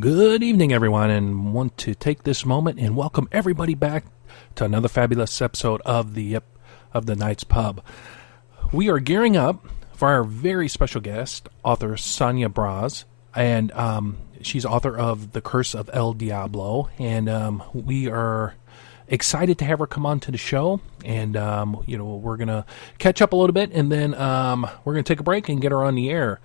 Good evening, everyone, and want to take this moment and welcome everybody back to another fabulous episode of the Night's Pub. We are gearing up for our very special guest, author Sonia Brosz, and she's author of The Curse of El Diablo, and we are excited to have her come on to the show, and we're gonna catch up a little bit, and then we're gonna take a break and get her on the air.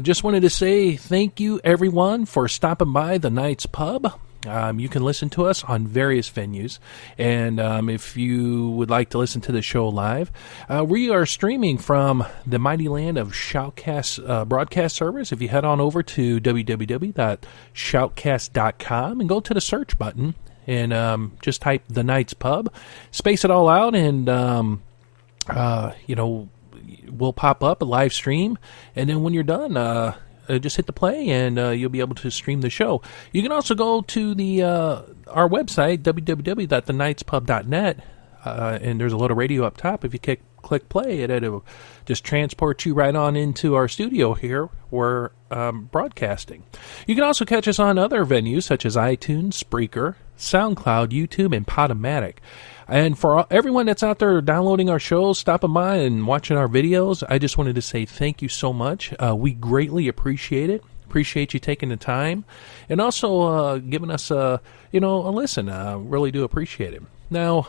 Just wanted to say thank you, everyone, for stopping by the Night's Pub. You can listen to us on various venues, and if you would like to listen to the show live, we are streaming from the mighty land of Shoutcast broadcast servers. If you head on over to www.shoutcast.com and go to the search button and just type the Night's Pub, space it all out, and we'll pop up a live stream, and then when you're done, just hit the play, and you'll be able to stream the show. You can also go to the our website, www.thenightspub.net, and there's a little radio up top. If you click play, it'll just transport you right on into our studio here. We're broadcasting. You can also catch us on other venues such as iTunes, Spreaker, SoundCloud, YouTube, and Podomatic. And for everyone that's out there downloading our shows, stopping by and watching our videos, I just wanted to say thank you so much. We greatly appreciate it. Appreciate you taking the time and also giving us a listen. Really do appreciate it. Now,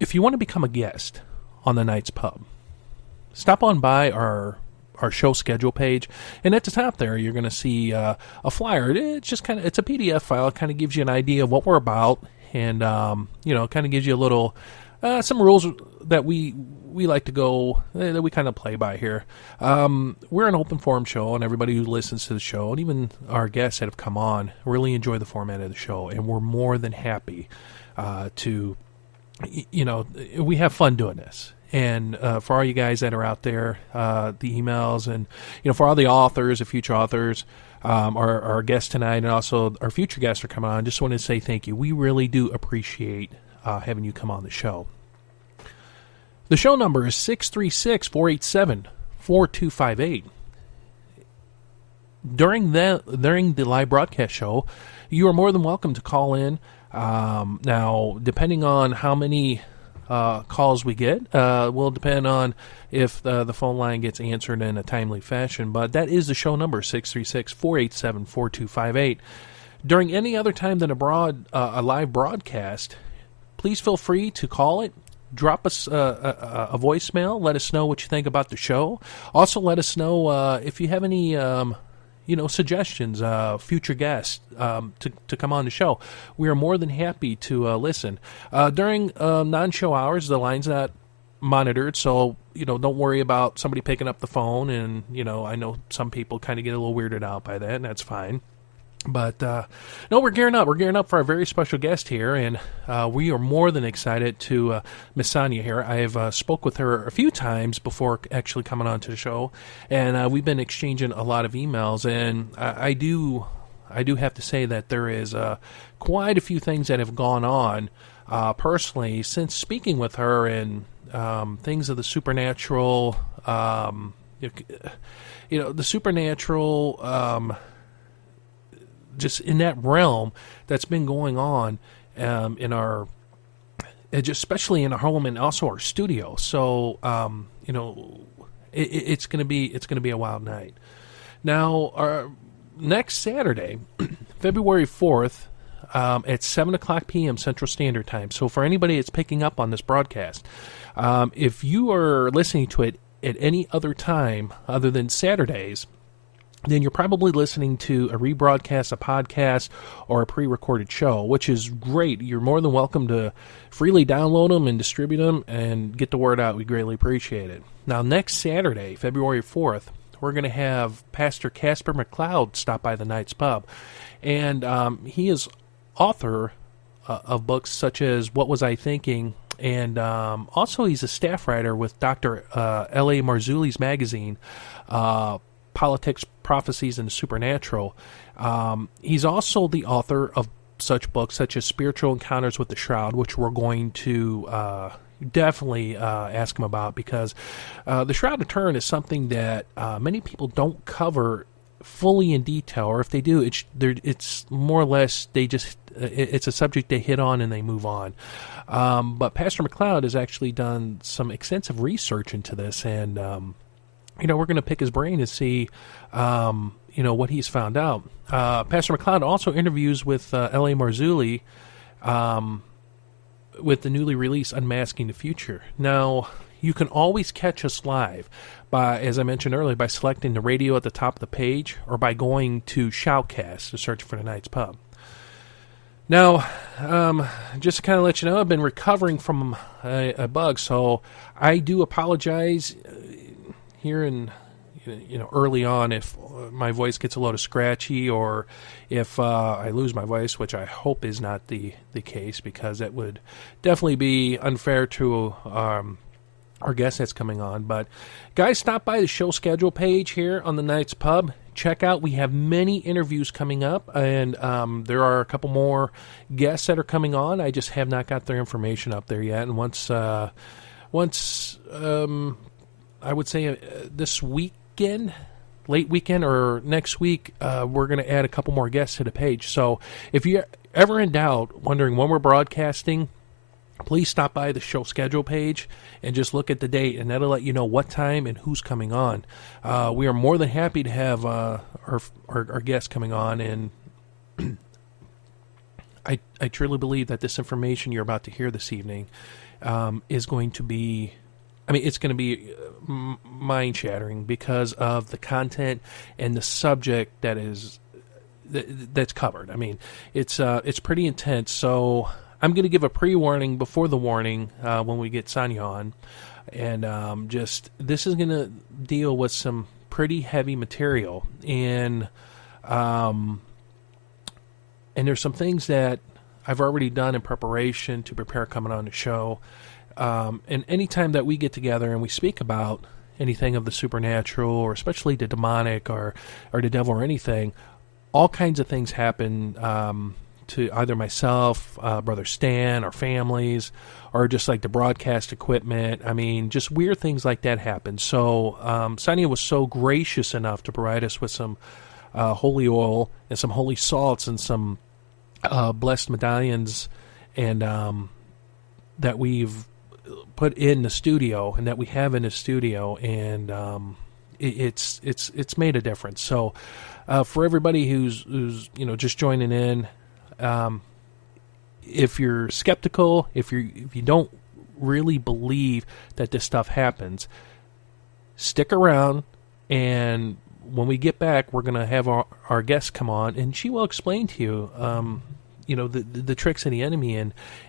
if you want to become a guest on the Night's Pub, stop on by our show schedule page, and at the top there you're going to see a flyer. It's just it's a PDF file. It kind of gives you an idea of what we're about, and kind of gives you a little some rules that we like to go that we kind of play by here. We're an open forum show, and everybody who listens to the show, and even our guests that have come on, really enjoy the format of the show, and we're more than happy to we have fun doing this. And for all you guys that are out there, the emails, and for all the authors, the future authors, our guests tonight, and also our future guests are coming on, just want to say thank you. We really do appreciate having you come on the show. The show number is 636-487-4258. During the live broadcast show, you are more than welcome to call in. Now, depending on how many calls we get will depend on if the phone line gets answered in a timely fashion. But that is the show number, 636-487-4258. During any other time than a live broadcast, please feel free to call it. Drop us a voicemail. Let us know what you think about the show. Also, let us know if you have any suggestions, future guests to come on the show. We are more than happy to listen. During non-show hours, the line's not monitored, so don't worry about somebody picking up the phone. And I know some people kind of get a little weirded out by that, and that's fine. But no, we're gearing up. We're gearing up for our very special guest here, and we are more than excited to Miss Sonia here. I have spoke with her a few times before actually coming on to the show, and we've been exchanging a lot of emails. And I do have to say that there is quite a few things that have gone on personally since speaking with her, and things of the supernatural. The supernatural. Just in that realm that's been going on in our, especially in our home and also our studio. So it's gonna be a wild night. Now, our next Saturday, February 4th, at 7:00 p.m. Central Standard Time. So for anybody that's picking up on this broadcast, if you are listening to it at any other time other than Saturdays, then you're probably listening to a rebroadcast, a podcast, or a pre-recorded show, which is great. You're more than welcome to freely download them and distribute them and get the word out. We greatly appreciate it. Now, next Saturday, February 4th, we're going to have Pastor Casper McLeod stop by the Night's Pub. And he is author of books such as What Was I Thinking? And also he's a staff writer with Dr. L.A. Marzulli's magazine, Politics, Prophecies, and the Supernatural. He's also the author of such books such as Spiritual Encounters with the Shroud, which we're going to definitely ask him about, because the Shroud of Turin is something that many people don't cover fully in detail, or if they do, it's more or less it's a subject they hit on and they move on. But Pastor McLeod has actually done some extensive research into this, and we're going to pick his brain and see, what he's found out. Pastor McLeod also interviews with L.A. Marzulli with the newly released Unmasking the Future. Now, you can always catch us live by, as I mentioned earlier, by selecting the radio at the top of the page, or by going to Shoutcast to search for the Night's Pub. Now, just to kind of let you know, I've been recovering from a bug, so I do apologize here in early on if my voice gets a little scratchy, or if I lose my voice, which I hope is not the case, because that would definitely be unfair to our guest that's coming on. But guys, stop by the show schedule page here on the Night's Pub. Check out, we have many interviews coming up, and there are a couple more guests that are coming on. I just have not got their information up there yet, and once I would say this weekend, late weekend or next week, we're going to add a couple more guests to the page. So if you're ever in doubt, wondering when we're broadcasting, please stop by the show schedule page and just look at the date, and that'll let you know what time and who's coming on. We are more than happy to have our guests coming on, and I truly believe that this information you're about to hear this evening is going to be, it's going to be mind-shattering because of the content and the subject that's covered. It's pretty intense, so I'm going to give a pre-warning before the warning when we get Sonia on, and this is going to deal with some pretty heavy material, and there's some things that I've already done in preparation to prepare coming on the show. And anytime that we get together and we speak about anything of the supernatural, or especially the demonic or the devil or anything, all kinds of things happen to either myself, Brother Stan, our families, or just like the broadcast equipment. Just weird things like that happen. So Sonia was so gracious enough to provide us with some holy oil and some holy salts and some blessed medallions, and that we've put in the studio and that we have in the studio, and it's made a difference. So for everybody who's just joining in, if you're skeptical, if you don't really believe that this stuff happens, stick around, and when we get back, we're going to have our guest come on, and she will explain to you, the tricks of the enemy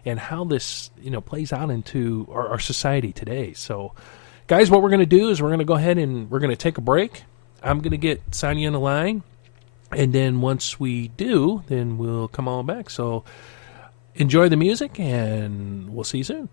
and how this, plays out into our society today. So, guys, what we're going to do is we're going to go ahead and we're going to take a break. I'm going to get Sonia in the line, and then once we do, then we'll come on back. So, enjoy the music, and we'll see you soon.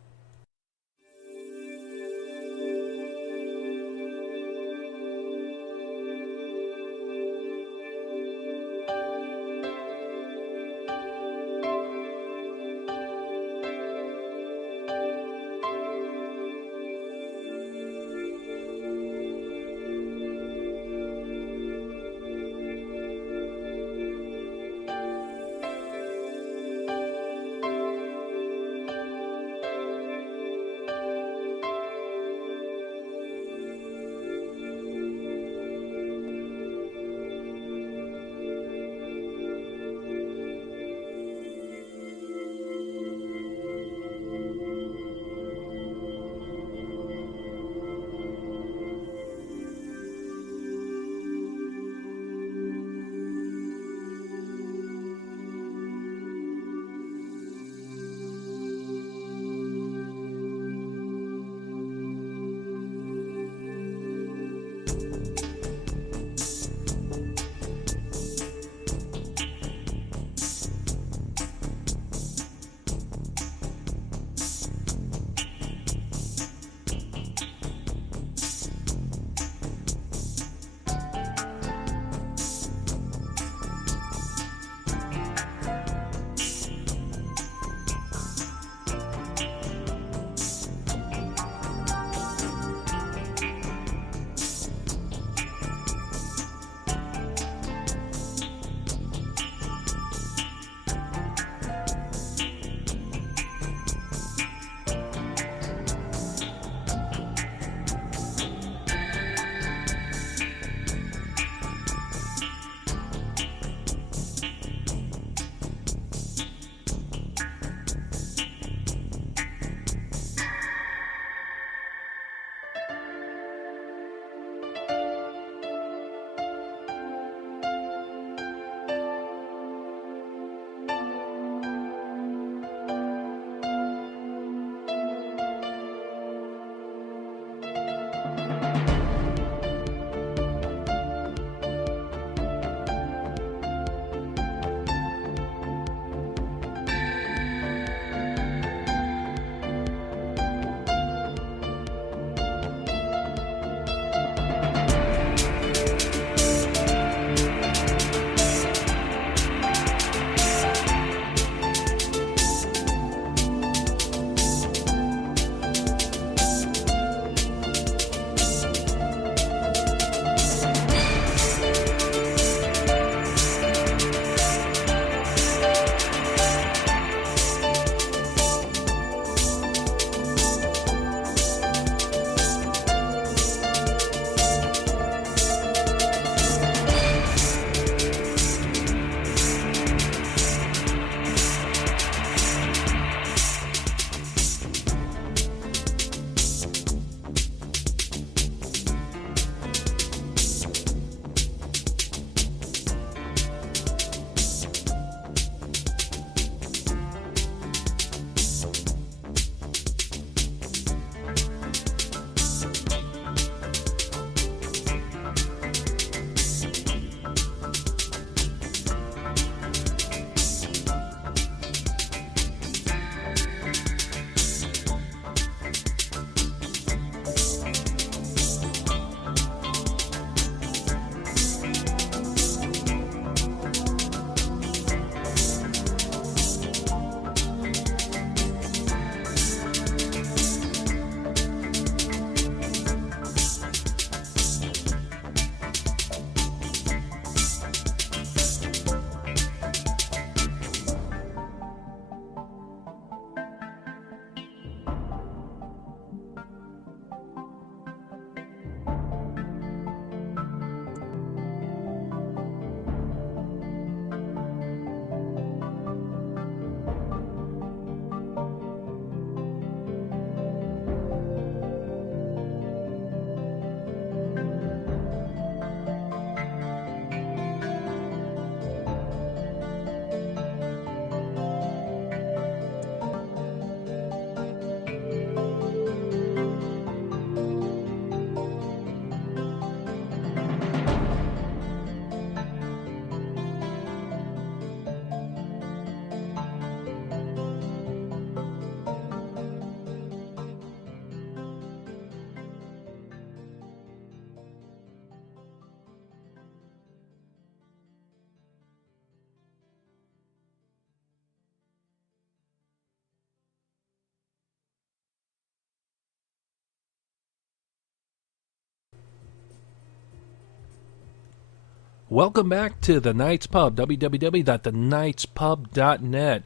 Welcome back to the Knights Pub, www.thenightspub.net.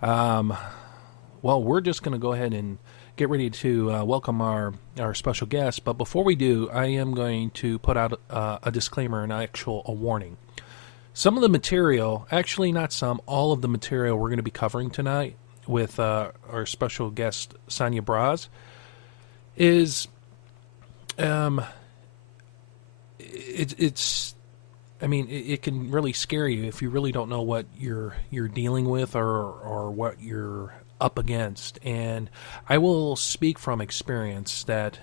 Well, we're just going to go ahead and get ready to welcome our special guest. But before we do, I am going to put out a disclaimer and a warning. Some of the material, actually not some, all of the material we're going to be covering tonight with our special guest, Sonia Brosz, is, it can really scare you if you really don't know what you're dealing with or what you're up against. And I will speak from experience that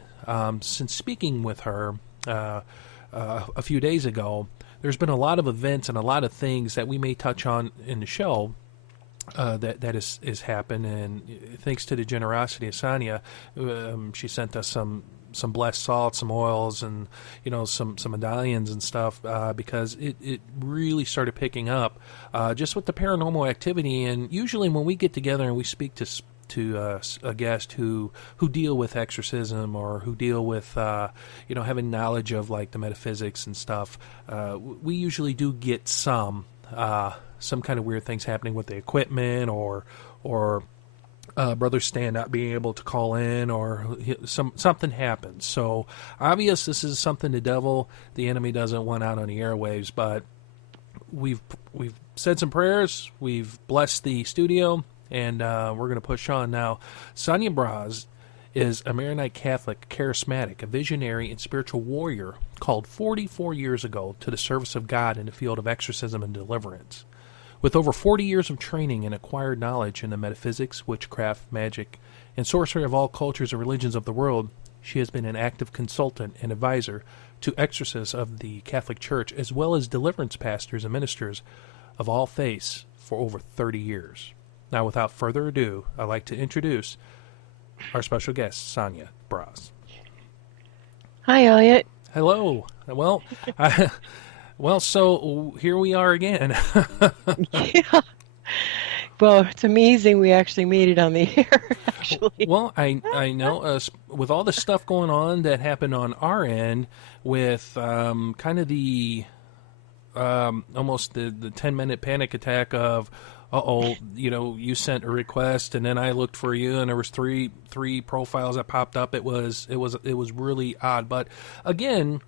since speaking with her a few days ago, there's been a lot of events and a lot of things that we may touch on in the show that is happened. And thanks to the generosity of Sonia, she sent us some blessed salt, some oils, and some medallions and stuff because it really started picking up just with the paranormal activity. And usually when we get together and we speak to a guest who deal with exorcism or who deal with having knowledge of like the metaphysics and stuff, we usually do get some kind of weird things happening with the equipment or Brother Stan not being able to call in, or something happens. So obvious this is something the enemy doesn't want out on the airwaves. But we've said some prayers, we've blessed the studio, and we're going to push on now. Sonia Brosz is a Maronite Catholic, charismatic, a visionary and spiritual warrior called 44 years ago to the service of God in the field of exorcism and deliverance. With over 40 years of training and acquired knowledge in the metaphysics, witchcraft, magic, and sorcery of all cultures and religions of the world, she has been an active consultant and advisor to exorcists of the Catholic Church, as well as deliverance pastors and ministers of all faiths for over 30 years. Now, without further ado, I'd like to introduce our special guest, Sonia Brosz. Hi, Elliot. Hello. Well, so here we are again. Yeah. Well, it's amazing we actually made it on the air, actually. Well, I know with all the stuff going on that happened on our end with kind of the almost the 10-minute panic attack of, you sent a request and then I looked for you and there was three profiles that popped up. It was really odd. But again,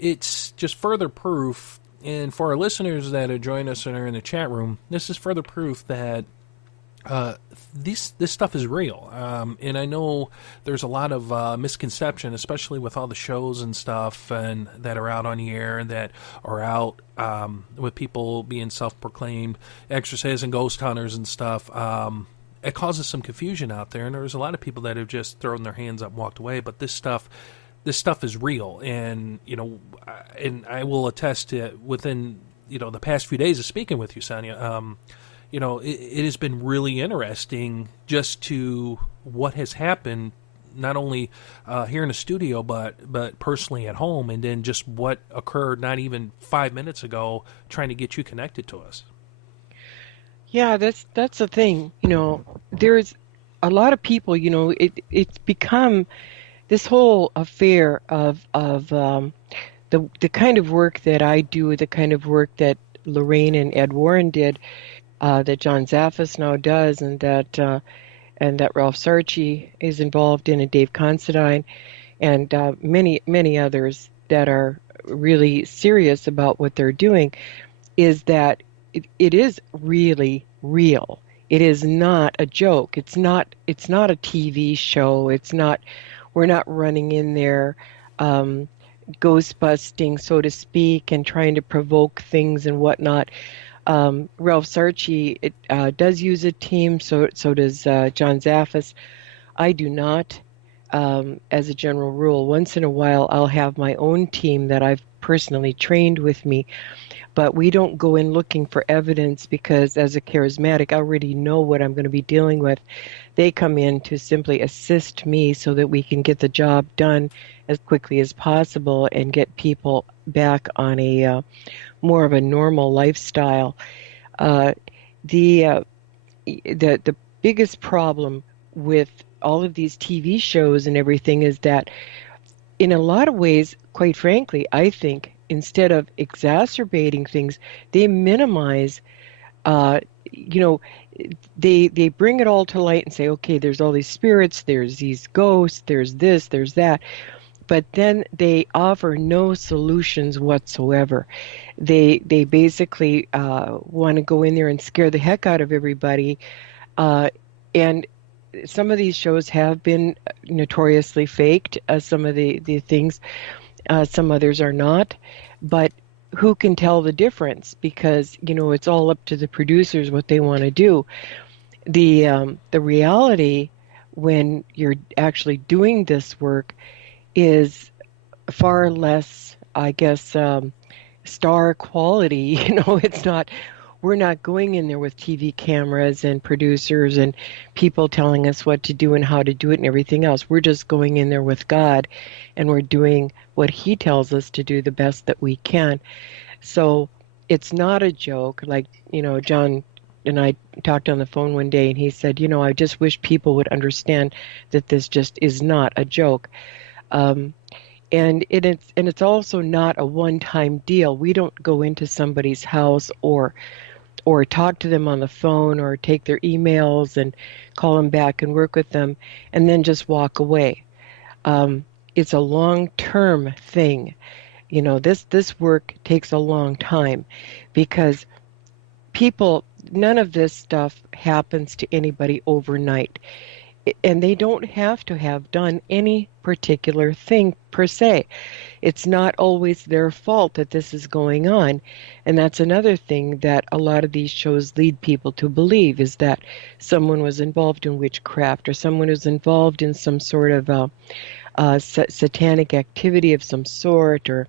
it's just further proof, and for our listeners that are joining us and are in the chat room, this is further proof that this stuff is real. And I know there's a lot of misconception, especially with all the shows and stuff and that are out on the air and that are out with people being self-proclaimed exorcists and ghost hunters and stuff. It causes some confusion out there, and there's a lot of people that have just thrown their hands up and walked away. But this stuff is real, and and I will attest to within the past few days of speaking with you, Sonia. It has been really interesting just to what has happened, not only here in the studio, but personally at home, and then just what occurred not even 5 minutes ago, trying to get you connected to us. Yeah, that's the thing. There's a lot of people. It's become this whole affair of the kind of work that I do, the kind of work that Lorraine and Ed Warren did, that John Zaffis now does, and that Ralph Sarchi is involved in, and Dave Considine, and many others that are really serious about what they're doing, is that it is really real. It is not a joke. It's not a TV show. We're not running in there ghost busting, so to speak, and trying to provoke things and whatnot. Ralph Sarchi does use a team, so does John Zaffis. I do not, as a general rule. Once in a while, I'll have my own team that I've personally trained with me, but we don't go in looking for evidence because as a charismatic, I already know what I'm going to be dealing with. They come in to simply assist me so that we can get the job done as quickly as possible and get people back on a more of a normal lifestyle. The biggest problem with all of these TV shows and everything is that in a lot of ways, quite frankly, I think instead of exacerbating things, they minimize. Uh, you know, they bring it all to light and say, okay, there's all these spirits, there's these ghosts, there's this, there's that, but then they offer no solutions whatsoever. They basically want to go in there and scare the heck out of everybody, uh, and some of these shows have been notoriously faked. Some of the things, some others are not, but who can tell the difference? Because it's all up to the producers what they want to do. The reality when you're actually doing this work is far less, I guess, star quality. It's not, we're not going in there with TV cameras and producers and people telling us what to do and how to do it and everything else. We're just going in there with God and we're doing what He tells us to do the best that we can. So it's not a joke. Like, John and I talked on the phone one day and he said, I just wish people would understand that this just is not a joke. Um, and it's also not a one-time deal. We don't go into somebody's house or talk to them on the phone or take their emails and call them back and work with them and then just walk away. It's a long-term thing. This work takes a long time because none of this stuff happens to anybody overnight. And they don't have to have done any particular thing per se. It's not always their fault that this is going on. And that's another thing that a lot of these shows lead people to believe, is that someone was involved in witchcraft or someone was involved in some sort of satanic activity of some sort, or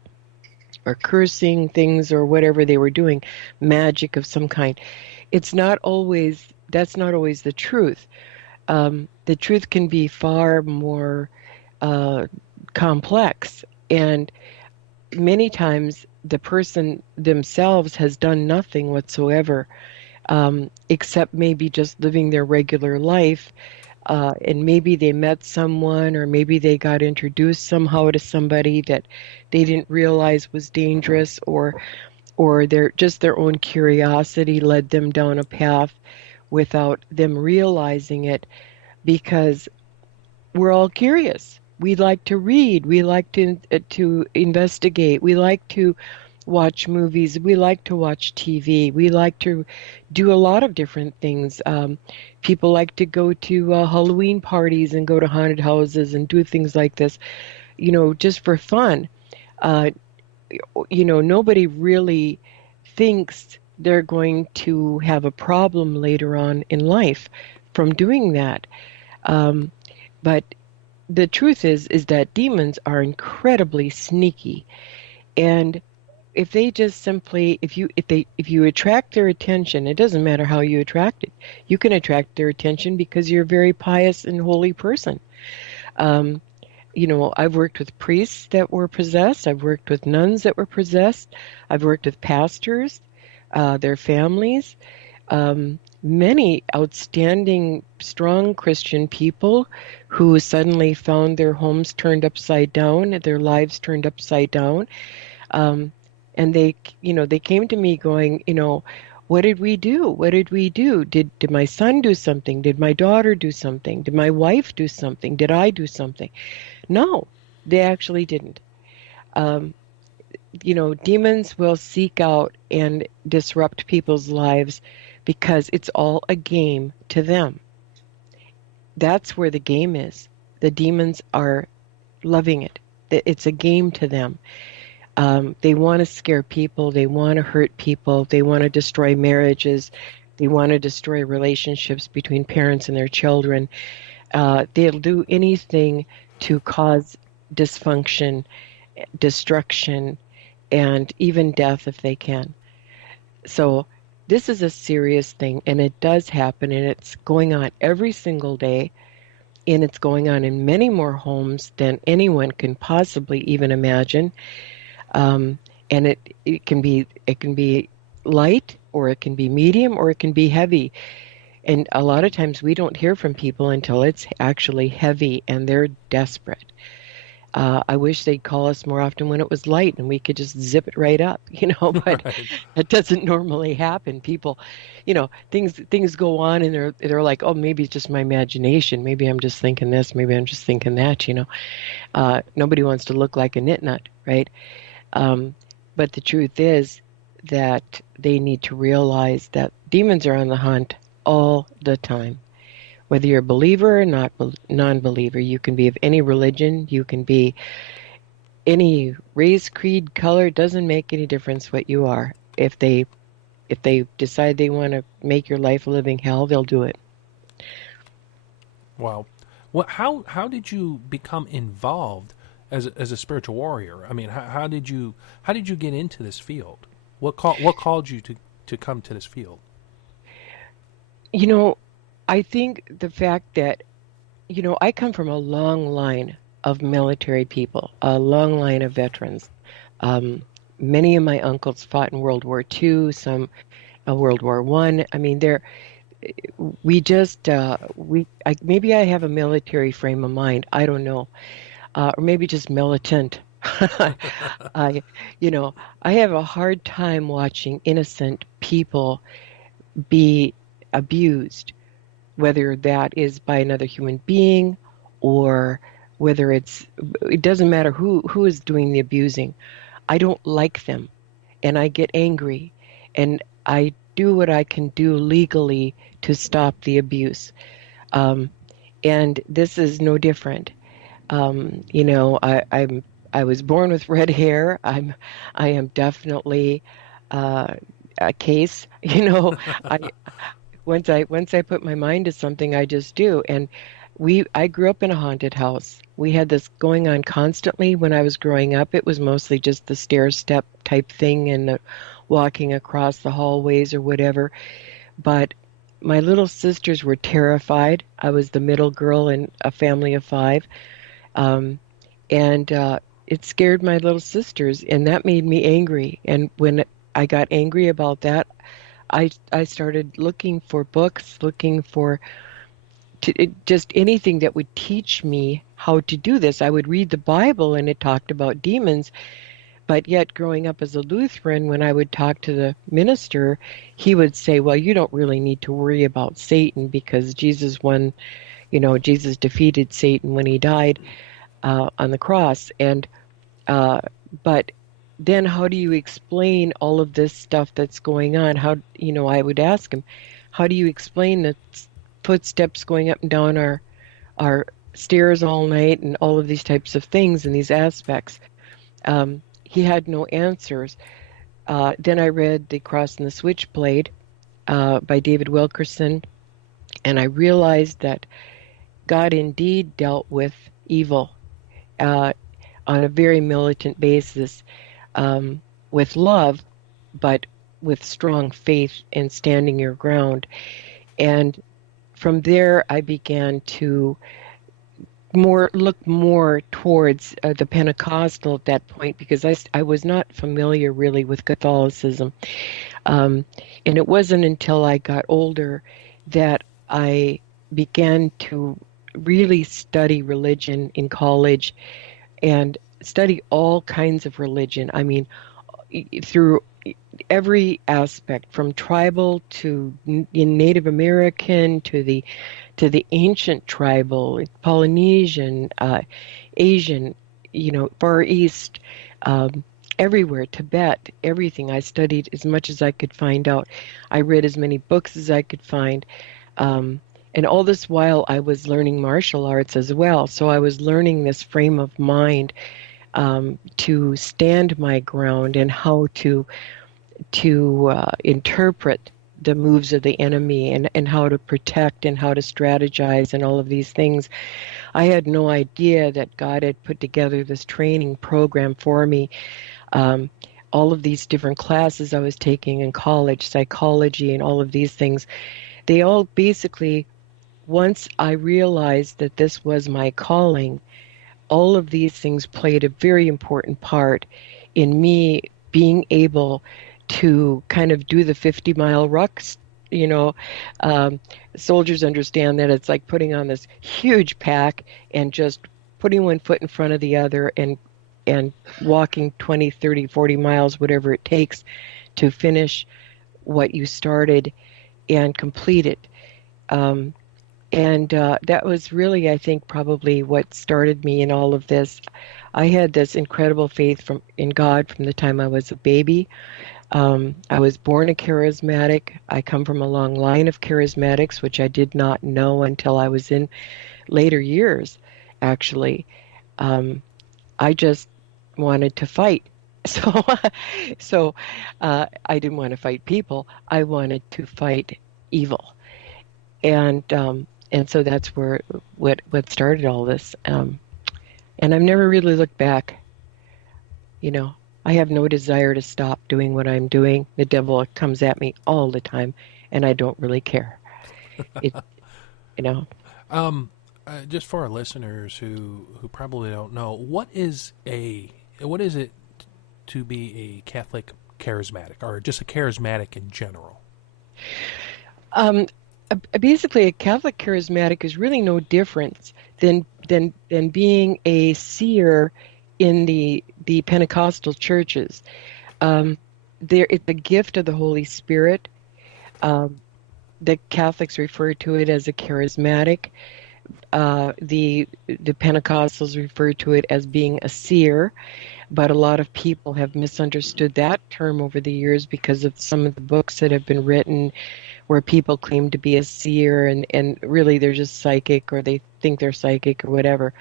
cursing things or whatever they were doing, magic of some kind. That's not always the truth. The truth can be far more complex, and many times the person themselves has done nothing whatsoever, except maybe just living their regular life, and maybe they met someone, or maybe they got introduced somehow to somebody that they didn't realize was dangerous, or their own curiosity led them down a path without them realizing it, because we're all curious. We like to read. We like to investigate. We like to watch movies. We like to watch TV. We like to do a lot of different things. People like to go to Halloween parties and go to haunted houses and do things like this, just for fun. Uh, Nobody really thinks they're going to have a problem later on in life from doing that. Um, but the truth is that demons are incredibly sneaky, and if they just simply, if you attract their attention, it doesn't matter how you attract it. You can attract their attention because you're a very pious and holy person. Um, I've worked with priests that were possessed. I've worked with nuns that were possessed. I've worked with pastors, their families. Many outstanding, strong Christian people who suddenly found their homes turned upside down, their lives turned upside down. And they came to me going, what did we do? What did we do? Did my son do something? Did my daughter do something? Did my wife do something? Did I do something? No, they actually didn't. Um, Demons will seek out and disrupt people's lives because it's all a game to them. That's where the game is. The demons are loving it. It's a game to them. They want to scare people. They want to hurt people. They want to destroy marriages. They want to destroy relationships between parents and their children. They'll do anything to cause dysfunction, destruction, and even death if they can. So this is a serious thing, and it does happen, and it's going on every single day, and it's going on in many more homes than anyone can possibly even imagine. And it can be light, or it can be medium, or it can be heavy. And a lot of times we don't hear from people until it's actually heavy and they're desperate. I wish they'd call us more often when it was light and we could just zip it right up, but Right. that doesn't normally happen. People, things go on and they're like, oh, maybe it's just my imagination. Maybe I'm just thinking this. Maybe I'm just thinking that. Nobody wants to look like a nitnut, right? Um, but the truth is that they need to realize that demons are on the hunt all the time. Whether you're a believer or not non-believer, you can be of any religion, you can be any race, creed, color, it doesn't make any difference what you are. If they decide they want to make your life a living hell, they'll do it. Wow. How did you become involved as a spiritual warrior? I mean, how did you get into this field? What called you to come to this field? You know, I think the fact that, I come from a long line of military people, a long line of veterans. Um, Many of my uncles fought in World War II, some World War One. I mean, we just maybe I have a military frame of mind. I don't know, or maybe just militant. I, you know, I have a hard time watching innocent people be abused, whether that is by another human being or whether it doesn't matter who is doing the abusing. I don't like them and I get angry and I do what I can do legally to stop the abuse. Um, and this is no different. I was born with red hair. I am definitely uh, a case. I once I put my mind to something, I just do. And I grew up in a haunted house. We had this going on constantly when I was growing up. It was mostly just the stair step type thing and the walking across the hallways or whatever. But my little sisters were terrified. I was the middle girl in a family of five. Um, and it scared my little sisters, and that made me angry. And when I got angry about that, I started looking for books, looking for just anything that would teach me how to do this. I would read the Bible and it talked about demons, but yet growing up as a Lutheran, when I would talk to the minister, he would say, well, you don't really need to worry about Satan because Jesus defeated Satan when he died on the cross. And uh, but then how do you explain all of this stuff that's going on? I would ask him, how do you explain the footsteps going up and down our stairs all night and all of these types of things and these aspects? He had no answers. Then I read The Cross and the Switchblade by David Wilkerson, and I realized that God indeed dealt with evil uh, on a very militant basis, with love, but with strong faith and standing your ground. And from there, I began to look more towards the Pentecostal at that point because I was not familiar really with Catholicism. And it wasn't until I got older that I began to really study religion in college and study all kinds of religion. I mean, through every aspect, from tribal to in Native American to the ancient tribal, Polynesian, Asian, Far East, everywhere, Tibet, everything. I studied as much as I could find out. I read as many books as I could find. And all this while, I was learning martial arts as well. So I was learning this frame of mind to stand my ground and how to interpret the moves of the enemy and how to protect and how to strategize and all of these things. I had no idea that God had put together this training program for me. Um, all of these different classes I was taking in college, psychology and all of these things, they all basically, once I realized that this was my calling, all of these things played a very important part in me being able to kind of do the 50-mile rucks. You know, um, Soldiers understand that it's like putting on this huge pack and just putting one foot in front of the other and walking 20, 30, 40 miles, whatever it takes to finish what you started and complete it. And that was really, I think, probably what started me in all of this. I had this incredible faith in God from the time I was a baby. I was born a charismatic. I come from a long line of charismatics, which I did not know until I was in later years, actually. I just wanted to fight. So, I didn't want to fight people. I wanted to fight evil, and so that's where what started all this. And I've never really looked back. You know, I have no desire to stop doing what I'm doing. The devil comes at me all the time, and I don't really care. It, you know. Just for our listeners who probably don't know, what is it to be a Catholic charismatic, or just a charismatic in general? Basically, a Catholic charismatic is really no different than being a seer in the Pentecostal churches. It's a gift of the Holy Spirit. The Catholics refer to it as a charismatic. The Pentecostals refer to it as being a seer, but a lot of people have misunderstood that term over the years because of some of the books that have been written where people claim to be a seer and really they're just psychic, or they think they're psychic or whatever.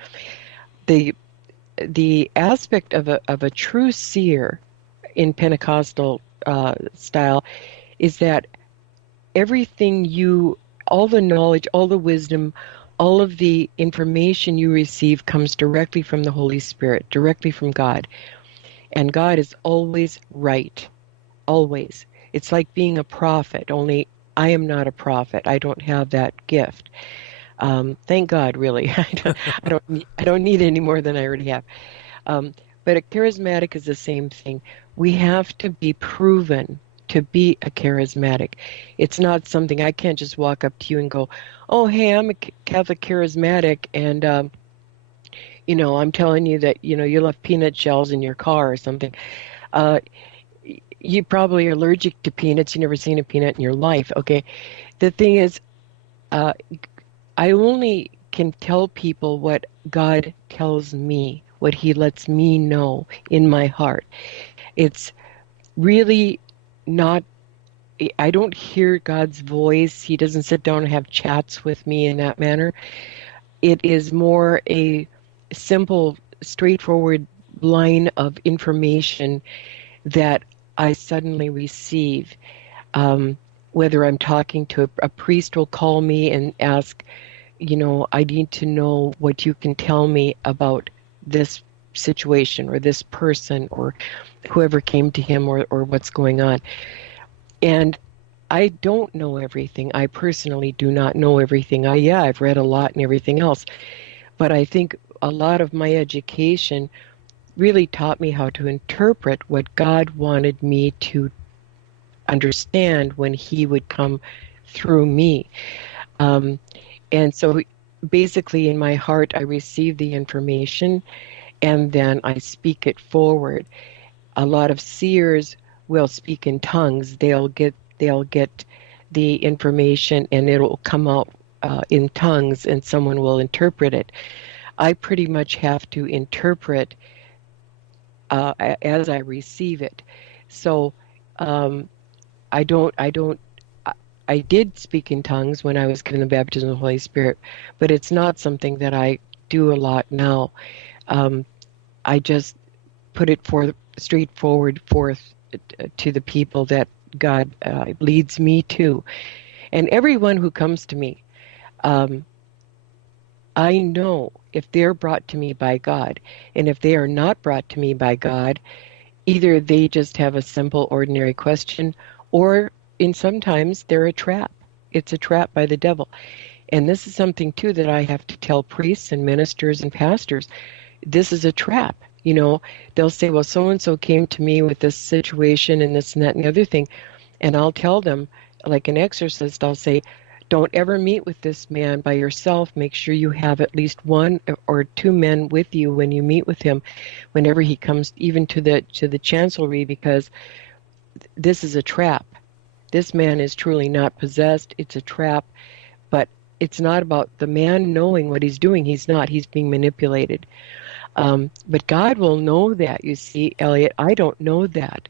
The aspect of a true seer in Pentecostal style is that all the knowledge, all the wisdom, all of the information you receive comes directly from the Holy Spirit, directly from God. And God is always right. Always. It's like being a prophet, only I am not a prophet. I don't have that gift. Thank God, really. I don't need any more than I already have. But a charismatic is the same thing. We have to be proven to be a charismatic. It's not something I can't just walk up to you and go, "Oh, hey, I'm a Catholic charismatic, and I'm telling you that you left peanut shells in your car or something." You probably are allergic to peanuts. You've never seen a peanut in your life. Okay, the thing is, I only can tell people what God tells me, what He lets me know in my heart. It's really not, I don't hear God's voice. He doesn't sit down and have chats with me in that manner. It is more a simple, straightforward line of information that I suddenly receive. Whether I'm talking to a priest will call me and ask, I need to know what you can tell me about this situation or this person or whoever came to him or what's going on. And I don't know everything. I personally do not know everything. I've read a lot and everything else. But I think a lot of my education really taught me how to interpret what God wanted me to understand when He would come through me. And so basically in my heart, I receive the information and then I speak it forward. A lot of seers will speak in tongues. They'll get the information and it'll come out in tongues and someone will interpret it. I pretty much have to interpret as I receive it. So I did speak in tongues when I was given the baptism of the Holy Spirit, but it's not something that I do a lot now. I just put it straightforward forth to the people that God leads me to. And everyone who comes to me, I know if they're brought to me by God, and if they are not brought to me by God, either they just have a simple, ordinary question, or sometimes they're a trap. It's a trap by the devil. And this is something, too, that I have to tell priests and ministers and pastors. This is a trap. They'll say, well, so-and-so came to me with this situation and this and that and the other thing. And I'll tell them, like an exorcist, I'll say, Don't ever meet with this man by yourself. Make sure you have at least one or two men with you when you meet with him, whenever he comes even to the chancellery, because this is a trap. This man is truly not possessed. It's a trap, but it's not about the man knowing what he's doing. He's not. He's being manipulated. But God will know that, you see, Elliot. I don't know that.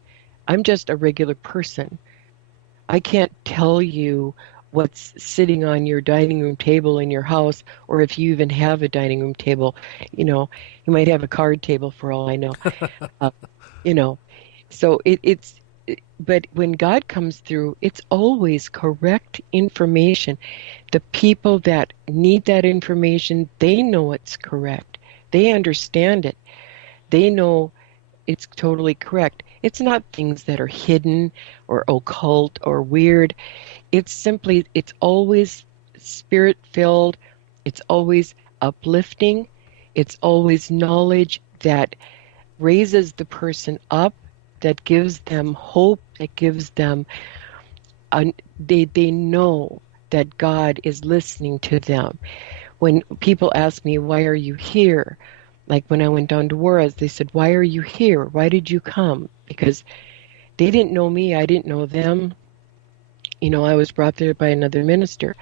I'm just a regular person. I can't tell you what's sitting on your dining room table in your house, or if you even have a dining room table. You might have a card table for all I know. Uh, you know, so but when God comes through, it's always correct information. The people that need that information, they know it's correct. They understand it. They know it's totally correct. It's not things that are hidden or occult or weird. It's always spirit filled. It's always uplifting. It's always knowledge that raises the person up, that gives them hope, that gives them, they know that God is listening to them. When people ask me, why are you here? Like when I went down to Juarez, they said, why are you here? Why did you come? Because they didn't know me, I didn't know them. I was brought there by another minister.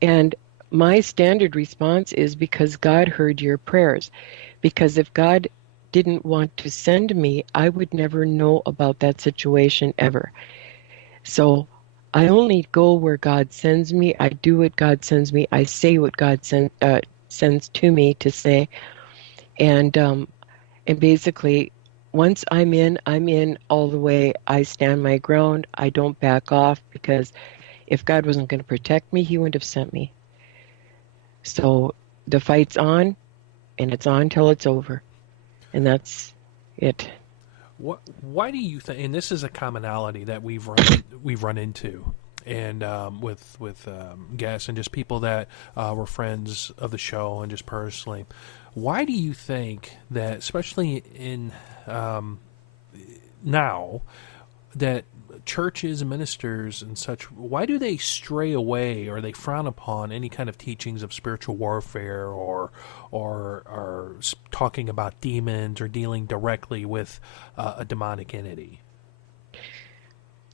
And my standard response is, because God heard your prayers. Because if God didn't want to send me, I would never know about that situation ever. So I only go where God sends me. I do what God sends me. I say what God sends to me to say. And basically, once I'm in all the way. I stand my ground. I don't back off, because if God wasn't going to protect me, he wouldn't have sent me. So the fight's on, and it's on till it's over. And that's it. Why do you think? And this is a commonality that we've run into, and with guests and just people that were friends of the show and just personally. Why do you think that, especially in now, that churches and ministers and such, why do they stray away, or they frown upon any kind of teachings of spiritual warfare, or talking about demons, or dealing directly with a demonic entity?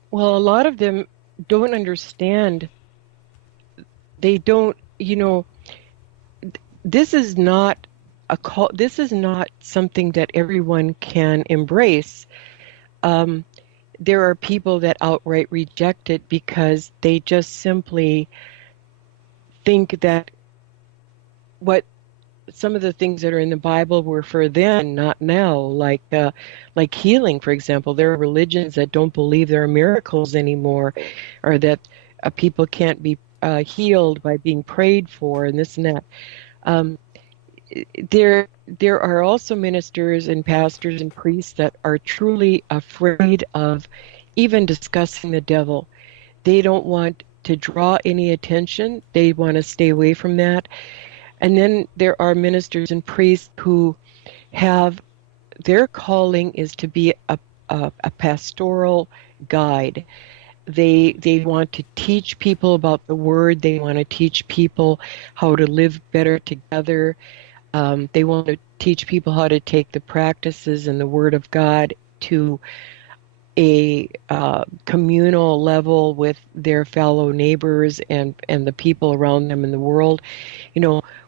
Well, a lot of them don't understand. They don't, this is not a call. This is not something that everyone can embrace. There are people that outright reject it because they just simply think that what some of the things that are in the Bible were for then, not now. Like healing, for example. There are religions that don't believe there are miracles anymore, or that people can't be healed by being prayed for, and this and that. Um, there are also ministers and pastors and priests that are truly afraid of even discussing the devil. They don't want to draw any attention. They want to stay away from that. And then there are ministers and priests who have, their calling is to be a pastoral guide. They want to teach people about the word. They want to teach people how to live better together. They want to teach people how to take the practices and the Word of God to a communal level with their fellow neighbors and the people around them in the world.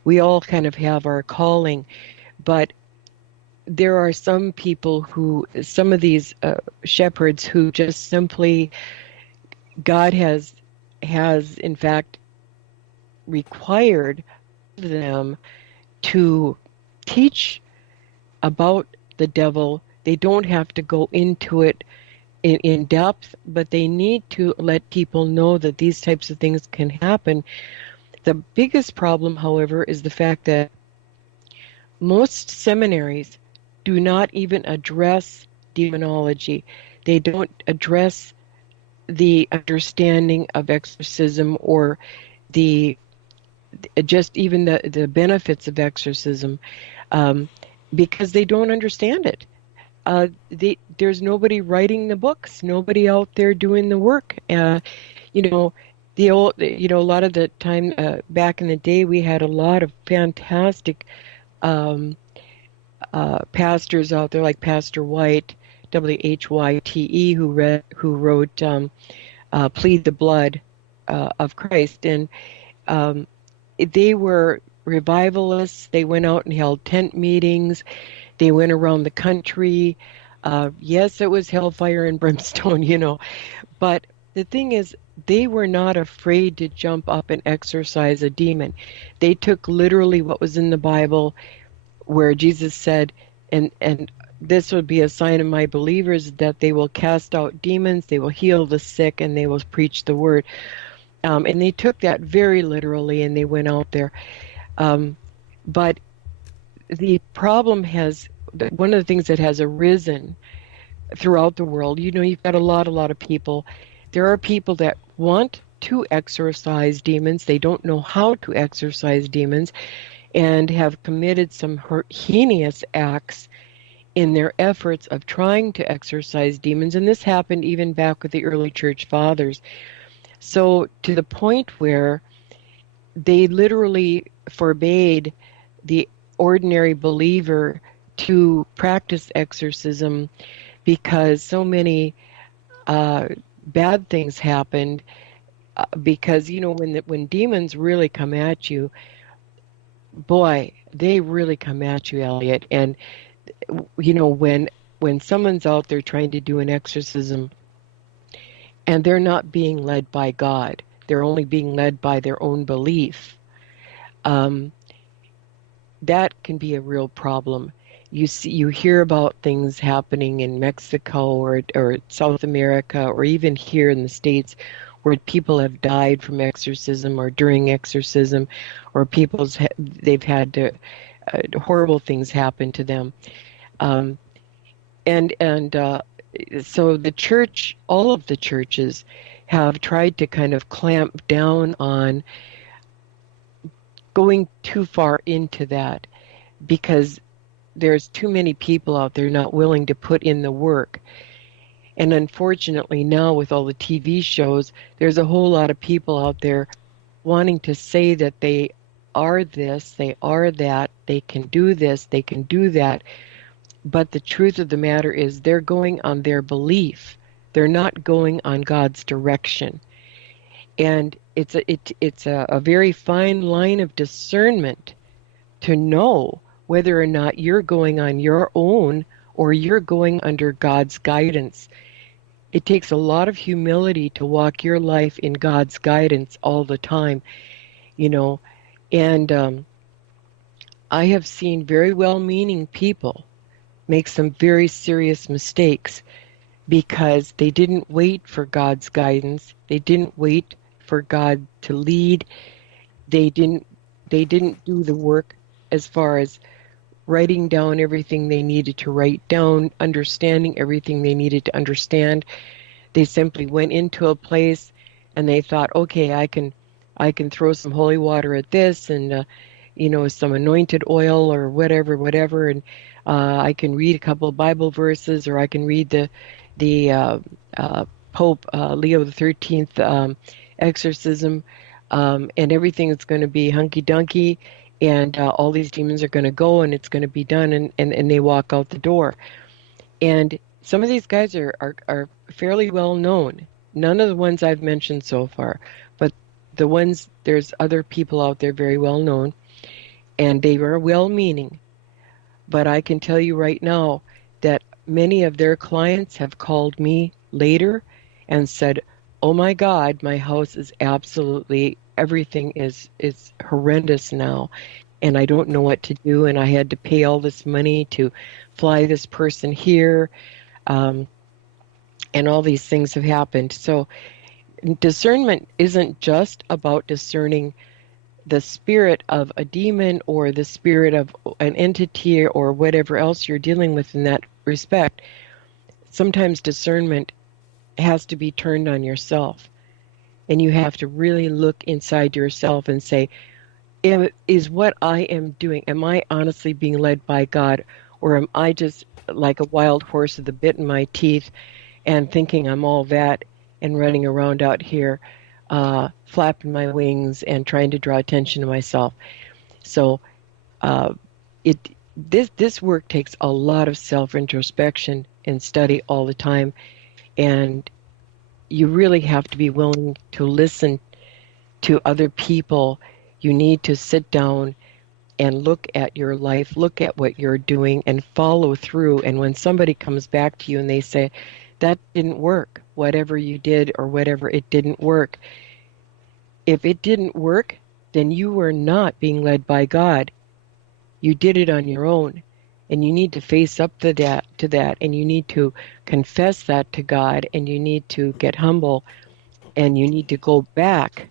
We all kind of have our calling, but there are some people some of these shepherds who just simply, God has in fact required them to teach about the devil. They don't have to go into it in depth, but they need to let people know that these types of things can happen. The biggest problem, however, is the fact that most seminaries do not even address demonology. They don't address the understanding of exorcism, or just even the benefits of exorcism, because they don't understand it. There's nobody writing the books, nobody out there doing the work. The old, a lot of the time back in the day, we had a lot of fantastic um, pastors out there, like Pastor White, Whyte, who wrote "Plead the Blood of Christ," and um, they were revivalists. They went out and held tent meetings. They went around the country. Yes, it was hellfire and brimstone, but the thing is, they were not afraid to jump up and exorcise a demon. They took literally what was in the Bible, where Jesus said, and this would be a sign of my believers, that they will cast out demons, they will heal the sick, and they will preach the word. And they took that very literally, and they went out there. But the problem has, one of the things that has arisen throughout the world, you've got a lot of people. There are people that want to exorcise demons. They don't know how to exorcise demons and have committed some heinous acts in their efforts of trying to exorcise demons. And this happened even back with the early church fathers. So to the point where they literally forbade the ordinary believer to practice exorcism because so many bad things happened. Because when demons really come at you, boy, they really come at you, Elliot. And when someone's out there trying to do an exorcism and they're not being led by God, they're only being led by their own belief. That can be a real problem. You hear about things happening in Mexico or South America or even here in the States where people have died from exorcism or during exorcism, or they've had horrible things happen to them. So the church, all of the churches, have tried to kind of clamp down on going too far into that because there's too many people out there not willing to put in the work. And unfortunately now with all the TV shows, there's a whole lot of people out there wanting to say that they are this, they are that, they can do this, they can do that. But the truth of the matter is they're going on their belief. They're not going on God's direction. And it's a very fine line of discernment to know whether or not you're going on your own or you're going under God's guidance. It takes a lot of humility to walk your life in God's guidance all the time, and I have seen very well-meaning people make some very serious mistakes because they didn't wait for God's guidance. They didn't wait for God to lead. They didn't do the work as far as writing down everything they needed to write down, understanding everything they needed to understand. They simply went into a place and they thought, okay, I can throw some holy water at this and some anointed oil or whatever, and I can read a couple of Bible verses, or I can read the Pope Leo the 13th exorcism, and everything is going to be hunky-dunky, and all these demons are going to go, and it's going to be done, and they walk out the door. And some of these guys are fairly well known. None of the ones I've mentioned so far, but there's other people out there very well known, and they are well-meaning. But I can tell you right now that many of their clients have called me later and said, oh my God, my house is everything is horrendous now, and I don't know what to do, and I had to pay all this money to fly this person here, and all these things have happened. So discernment isn't just about discerning the spirit of a demon or the spirit of an entity or whatever else you're dealing with in that respect. Sometimes discernment has to be turned on yourself, and you have to really look inside yourself and say, is what I am doing, am I honestly being led by God, or am I just like a wild horse with the bit in my teeth and thinking I'm all that and running around out here? flapping my wings and trying to draw attention to myself. So uh, it this work takes a lot of self introspection and study all the time, and you really have to be willing to listen to other people. You need to sit down and look at your life, look at what you're doing, and follow through. And when somebody comes back to you and they say, that didn't work, whatever you did or whatever, it didn't work. If it didn't work, then you were not being led by God. You did it on your own. And you need to face up to that, and you need to confess that to God, and you need to get humble, and you need to go back.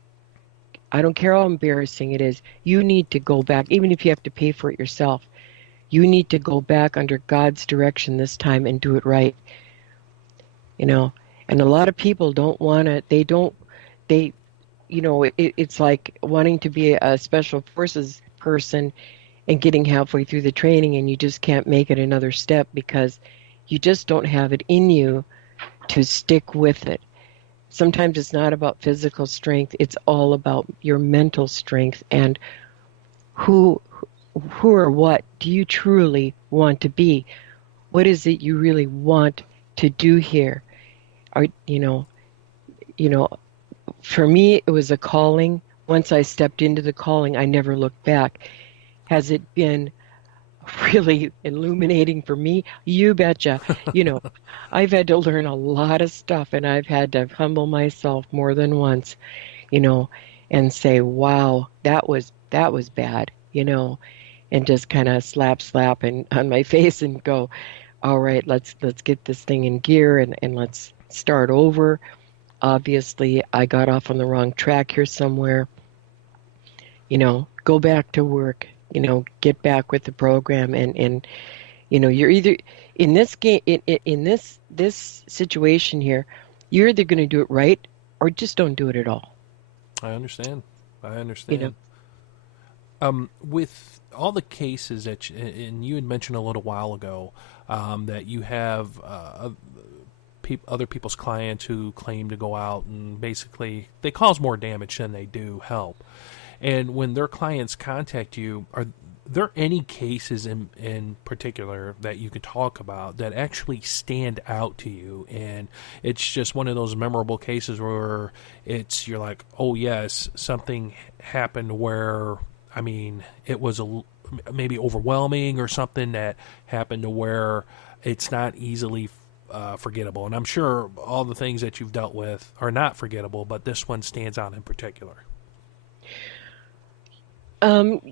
I don't care how embarrassing it is. You need to go back, even if you have to pay for it yourself. You need to go back under God's direction this time and do it right. You know, and a lot of people don't want to. They, it's like wanting to be a special forces person and getting halfway through the training and you just can't make it another step because you just don't have it in you to stick with it. Sometimes it's not about physical strength, it's all about your mental strength and who or what do you truly want to be? What is it you really want to do here? Are you know, for me it was a calling. Once I stepped into the calling, I never looked back. Has it been really illuminating for me? You betcha. I've had to learn a lot of stuff and I've had to humble myself more than once, you know, and say, wow, that was bad, and just kind of slap and on my face and go, all right, let's get this thing in gear and let's start over. Obviously, I got off on the wrong track here somewhere. Go back to work, get back with the program and you're either in this game in this situation here, you're either going to do it right or just don't do it at all. I understand. You know. With all the cases and you had mentioned a little while ago that you have other people's clients who claim to go out and basically they cause more damage than they do help. And when their clients contact you, are there any cases in particular that you can talk about that actually stand out to you? And it's just one of those memorable cases where you're like, oh yes, something happened where, I mean, it was maybe overwhelming or something that happened to where it's not easily forgettable. And I'm sure all the things that you've dealt with are not forgettable, but this one stands out in particular.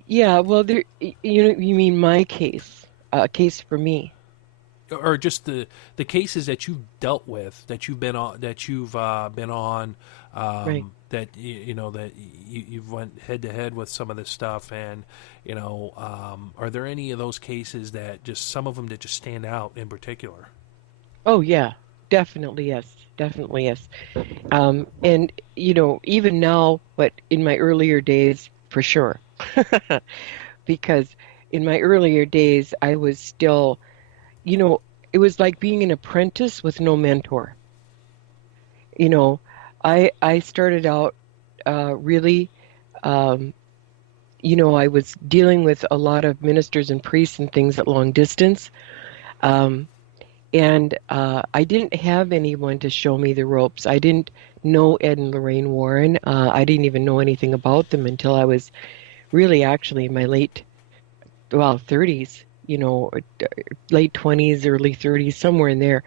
Yeah, well, you mean my case, a case for me. Or just the cases that you've dealt with, that you've been on, Right. that that you've went head to head with some of this stuff, and are there any of those cases that just some of them that just stand out in particular? Oh, yeah, definitely yes, definitely yes. And even now, but in my earlier days, for sure, because in my earlier days, I was still, it was like being an apprentice with no mentor. You know, I started out really, um, I was dealing with a lot of ministers and priests and things at long distance. Um, and I didn't have anyone to show me the ropes. I didn't know Ed and Lorraine Warren. I didn't even know anything about them until I was really actually in my well, 30s, late 20s, early 30s, somewhere in there.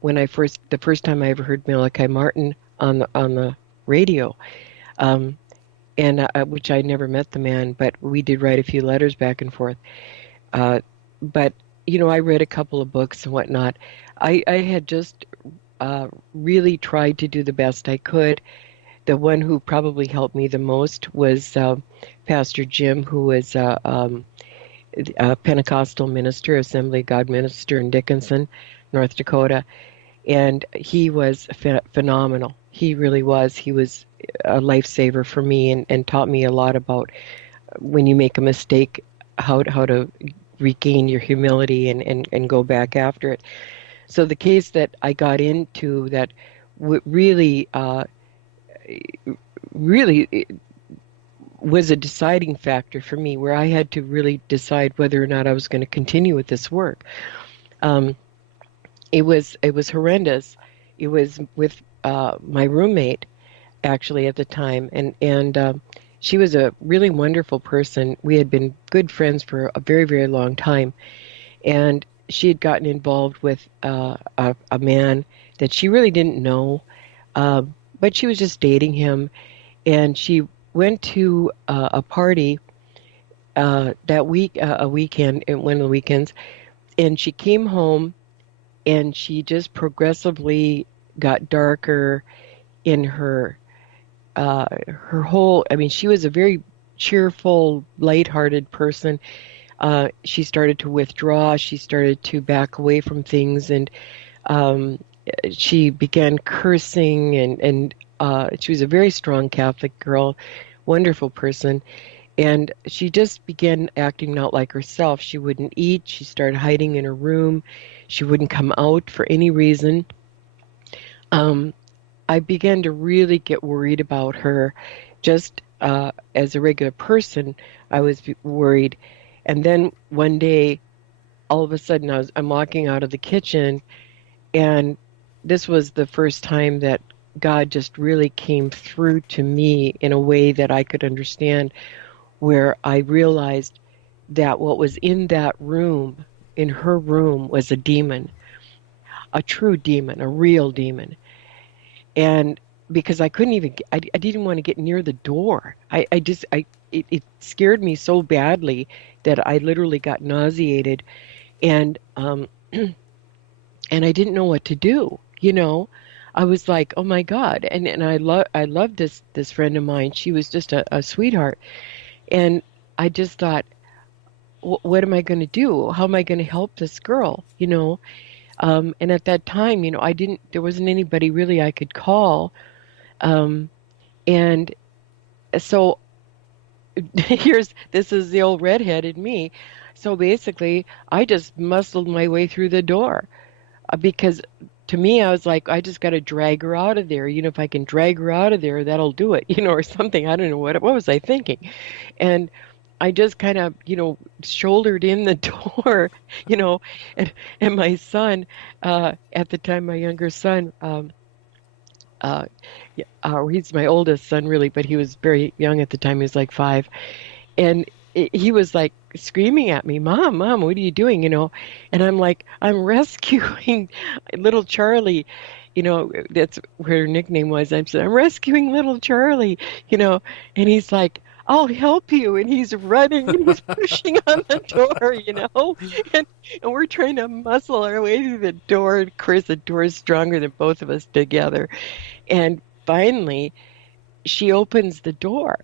When the first time I ever heard Malachi Martin on the radio, um, and which I never met the man, but we did write a few letters back and forth. But I read a couple of books and whatnot. I had just really tried to do the best I could. The one who probably helped me the most was Pastor Jim, who was a Pentecostal minister, Assembly of God minister in Dickinson, North Dakota. And he was phenomenal. He really was. He was a lifesaver for me and taught me a lot about when you make a mistake, how to regain your humility and go back after it. So the case that I got into that really really was a deciding factor for me, where I had to really decide whether or not I was going to continue with this work. Um, it was horrendous. It was with my roommate actually at the time, and she was a really wonderful person. We had been good friends for a very, very long time, and she had gotten involved with a man that she really didn't know, uh, but she was just dating him, and she went to a party that week, a weekend, one of the weekends, and she came home and she just progressively got darker in her whole. I mean, she was a very cheerful, lighthearted person. She started to withdraw. She started to back away from things, and um, she began cursing. And she was a very strong Catholic girl, wonderful person. And she just began acting not like herself. She wouldn't eat. She started hiding in her room. She wouldn't come out for any reason. Um, I began to really get worried about her. Just as a regular person, I was worried. And then one day, all of a sudden, I'm walking out of the kitchen, and this was the first time that God just really came through to me in a way that I could understand, where I realized that what was in that room, in her room, was a demon, a true demon, a real demon. And because I couldn't even, I didn't want to get near the door. I just, it scared me so badly that I literally got nauseated, and and I didn't know what to do. I was like, oh my God. And I loved this friend of mine. She was just a sweetheart. And I just thought, what am I going to do? How am I going to help this girl? And at that time, there wasn't anybody really I could call. Um, and so this is the old redhead in me. So basically, I just muscled my way through the door, because to me, I was like, I just got to drag her out of there. If I can drag her out of there, that'll do it, or something. I don't know what was I thinking. And I just kind of, shouldered in the door, you know, and my son, at the time, my younger son, uh, yeah, he's my oldest son really, but he was very young at the time. He was like 5, and he was like screaming at me, "Mom, Mom, what are you doing?" And I'm like, "I'm rescuing little Charlie." That's what her nickname was. I'm saying, "I'm rescuing little Charlie," you know, and he's like, "I'll help you," and he's running and he's pushing on the door, and we're trying to muscle our way through the door. Of course, the door is stronger than both of us together, and finally, she opens the door,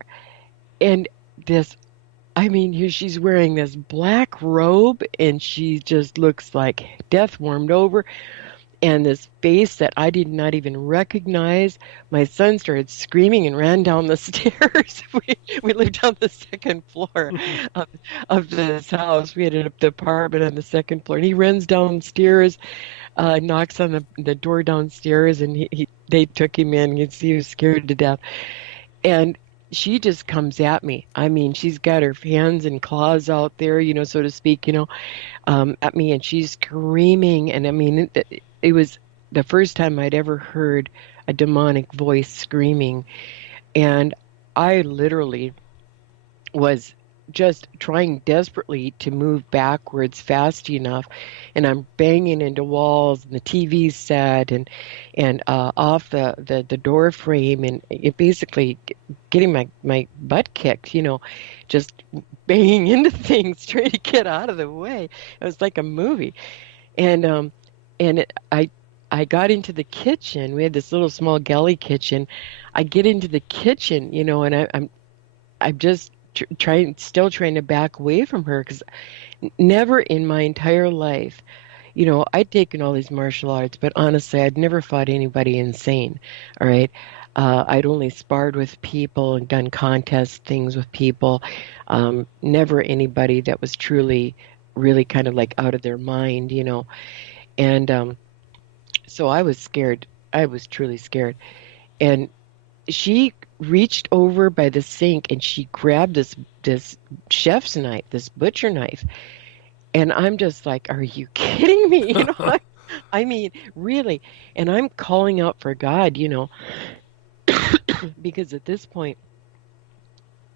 and this I mean, here she's wearing this black robe, and she just looks like death warmed over, and this face that I did not even recognize. My son started screaming and ran down the stairs. We lived on the second floor of, of this house. We had an apartment on the second floor, and he runs downstairs, knocks on the door downstairs, and they took him in. He was scared to death. And she just comes at me. I mean, she's got her hands and claws out there, so to speak, at me, and she's screaming. And I mean, it was the first time I'd ever heard a demonic voice screaming. And I literally was just trying desperately to move backwards fast enough, and I'm banging into walls, and the TV's set, and off the door frame, and it basically getting my butt kicked, just banging into things trying to get out of the way. It was like a movie. And um and it, I got into the kitchen. We had this little small galley kitchen. I get into the kitchen, and I'm just still trying to back away from her, because never in my entire life, I'd taken all these martial arts, but honestly, I'd never fought anybody insane. All right. I'd only sparred with people and done contest things with people. Never anybody that was truly, really kind of like out of their mind. And so I was scared. I was truly scared. And she reached over by the sink and she grabbed this chef's knife, this butcher knife, and I'm just like, are you kidding me? I mean, really. And I'm calling out for God, because at this point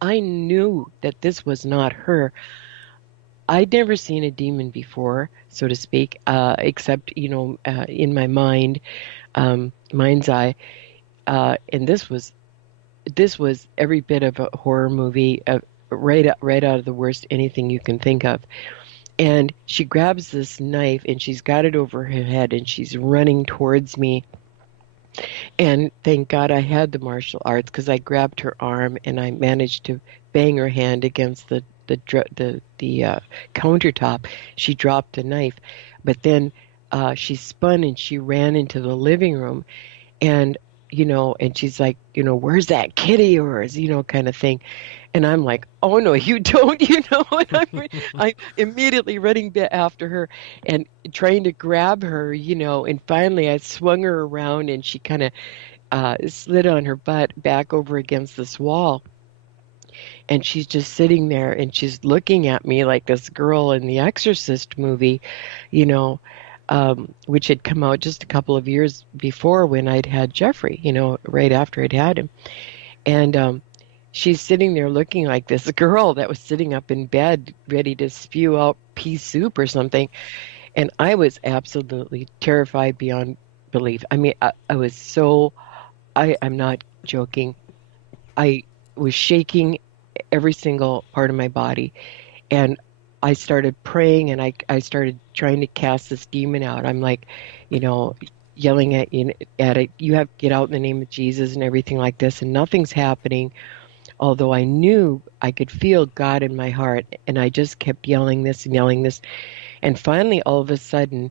I knew that this was not her. I'd never seen a demon before, so to speak, except in my mind's eye, and this was every bit of a horror movie, right out of the worst anything you can think of. And she grabs this knife and she's got it over her head and she's running towards me. And thank God I had the martial arts because I grabbed her arm and I managed to bang her hand against the countertop. She dropped the knife, but then she spun and she ran into the living room, and and she's like, where's that kid of yours, kind of thing. And I'm like, oh no, you don't, and I'm immediately running after her and trying to grab her, and finally I swung her around and she kind of slid on her butt back over against this wall. And she's just sitting there and she's looking at me like this girl in the Exorcist movie, you know, which had come out just a couple of years before when I'd had Jeffrey, right after I'd had him. And she's sitting there looking like this girl that was sitting up in bed ready to spew out pea soup or something. And I was absolutely terrified beyond belief. I mean, I was I'm not joking. I was shaking every single part of my body. And I started praying and I started trying to cast this demon out. I'm like, yelling at it, you have to get out in the name of Jesus and everything like this. And nothing's happening. Although I knew I could feel God in my heart. And I just kept yelling this and yelling this. And finally, all of a sudden,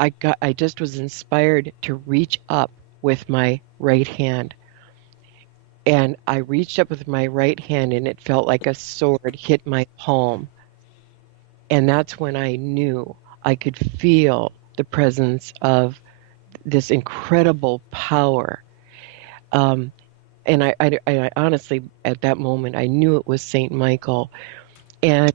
I just was inspired to reach up with my right hand. And I reached up with my right hand and it felt like a sword hit my palm. And that's when I knew I could feel the presence of this incredible power. And I honestly, at that moment, I knew it was Saint Michael. And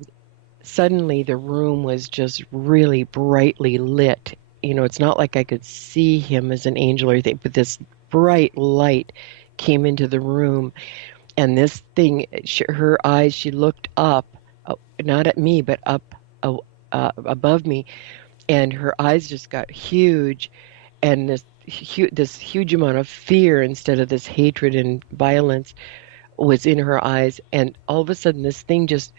suddenly the room was just really brightly lit. It's not like I could see him as an angel or anything, but this bright light came into the room. And this thing, her eyes, she looked up, not at me, but up above me. And her eyes just got huge. And this huge amount of fear instead of this hatred and violence was in her eyes. And all of a sudden, this thing just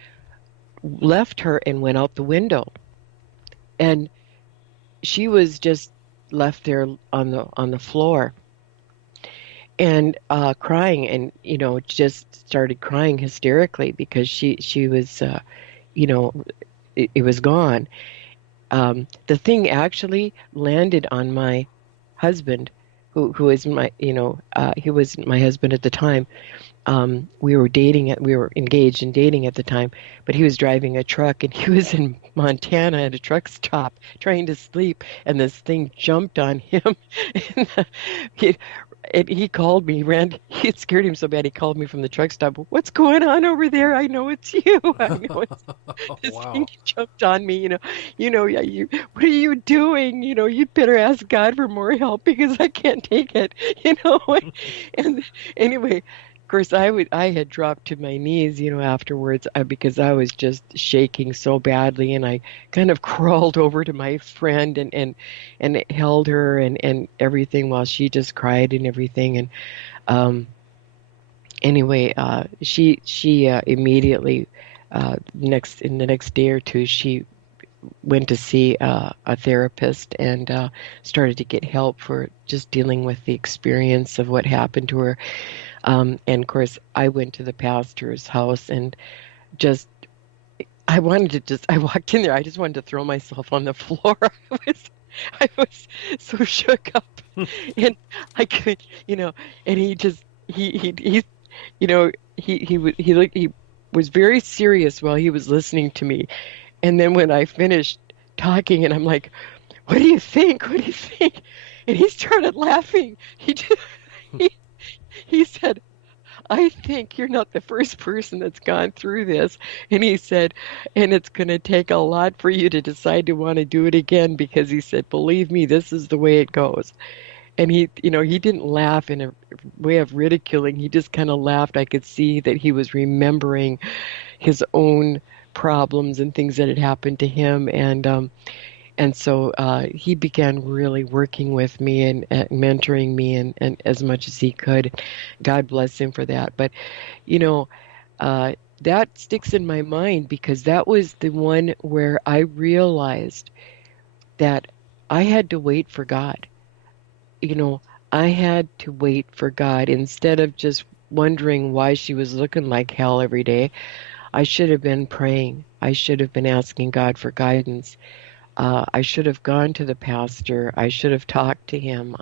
left her and went out the window. And she was just left there on the floor and crying, and just started crying hysterically because she was it was gone. The thing actually landed on my husband, who is my he was my husband at the time. We were engaged and dating at the time, but he was driving a truck and he was in Montana at a truck stop trying to sleep, and this thing jumped on him. And he called me, he had scared him so bad he called me from the truck stop. What's going on over there? I know it's you. I know it's this Wow. thing jumped on me, yeah, what are you doing? You'd better ask God for more help because I can't take it, and anyway, of course, I had dropped to my knees, afterwards, because I was just shaking so badly, and I kind of crawled over to my friend and held her and everything while she just cried and everything. And anyway, she immediately in the next day or two, she went to see a therapist and started to get help for just dealing with the experience of what happened to her. And of course, I went to the pastor's house and just, I walked in there, I just wanted to throw myself on the floor. I was so shook up, and I could, and he was very serious while he was listening to me. And then when I finished talking, and I'm like, what do you think? What do you think? And he started laughing. He just, he said, I think you're not the first person that's gone through this. And he said, and it's going to take a lot for you to decide to want to do it again because he said, believe me, this is the way it goes. And he didn't laugh in a way of ridiculing. He just kind of laughed. I could see that he was remembering his own problems and things that had happened to him. And so he began really working with me and mentoring me and as much as he could. God bless him for that. But, you know, uh, that sticks in my mind because that was the one where I realized that I had to wait for God. You know, I had to wait for God instead of just wondering why she was looking like hell every day. I should have been praying. I should have been asking God for guidance. I should have gone to the pastor. I should have talked to him.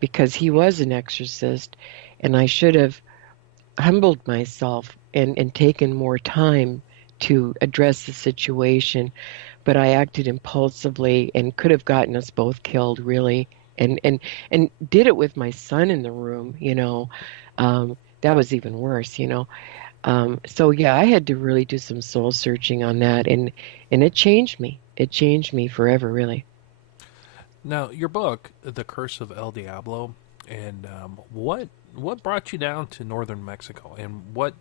Because he was an exorcist, and I should have humbled myself and taken more time to address the situation. But I acted impulsively and could have gotten us both killed, really, and did it with my son in the room. That was even worse. So yeah, I had to really do some soul searching on that, and it changed me. It changed me forever, really. Now, your book, The Curse of El Diablo, and what brought you down to northern Mexico, and what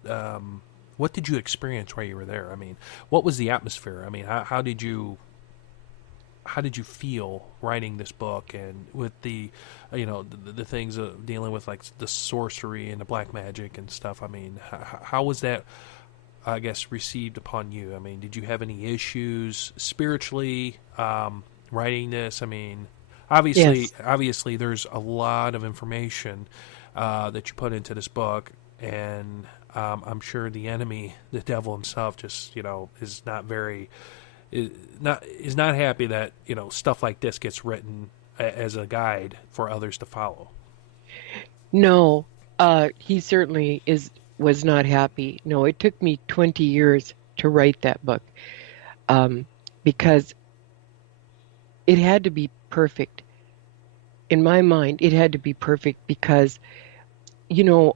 did you experience while you were there? I mean, what was the atmosphere? I mean, how did you feel writing this book and with the things dealing with like the sorcery and the black magic and stuff? I mean, how was that, I guess, received upon you? I mean, did you have any issues spiritually writing this? I mean, Yes. obviously, there's a lot of information that you put into this book, and I'm sure the enemy, the devil himself, just is not very is not happy that stuff like this gets written as a guide for others to follow. No, he certainly was not happy. No, it took me 20 years to write that book, um, because it had to be perfect. In my mind, it had to be perfect because you know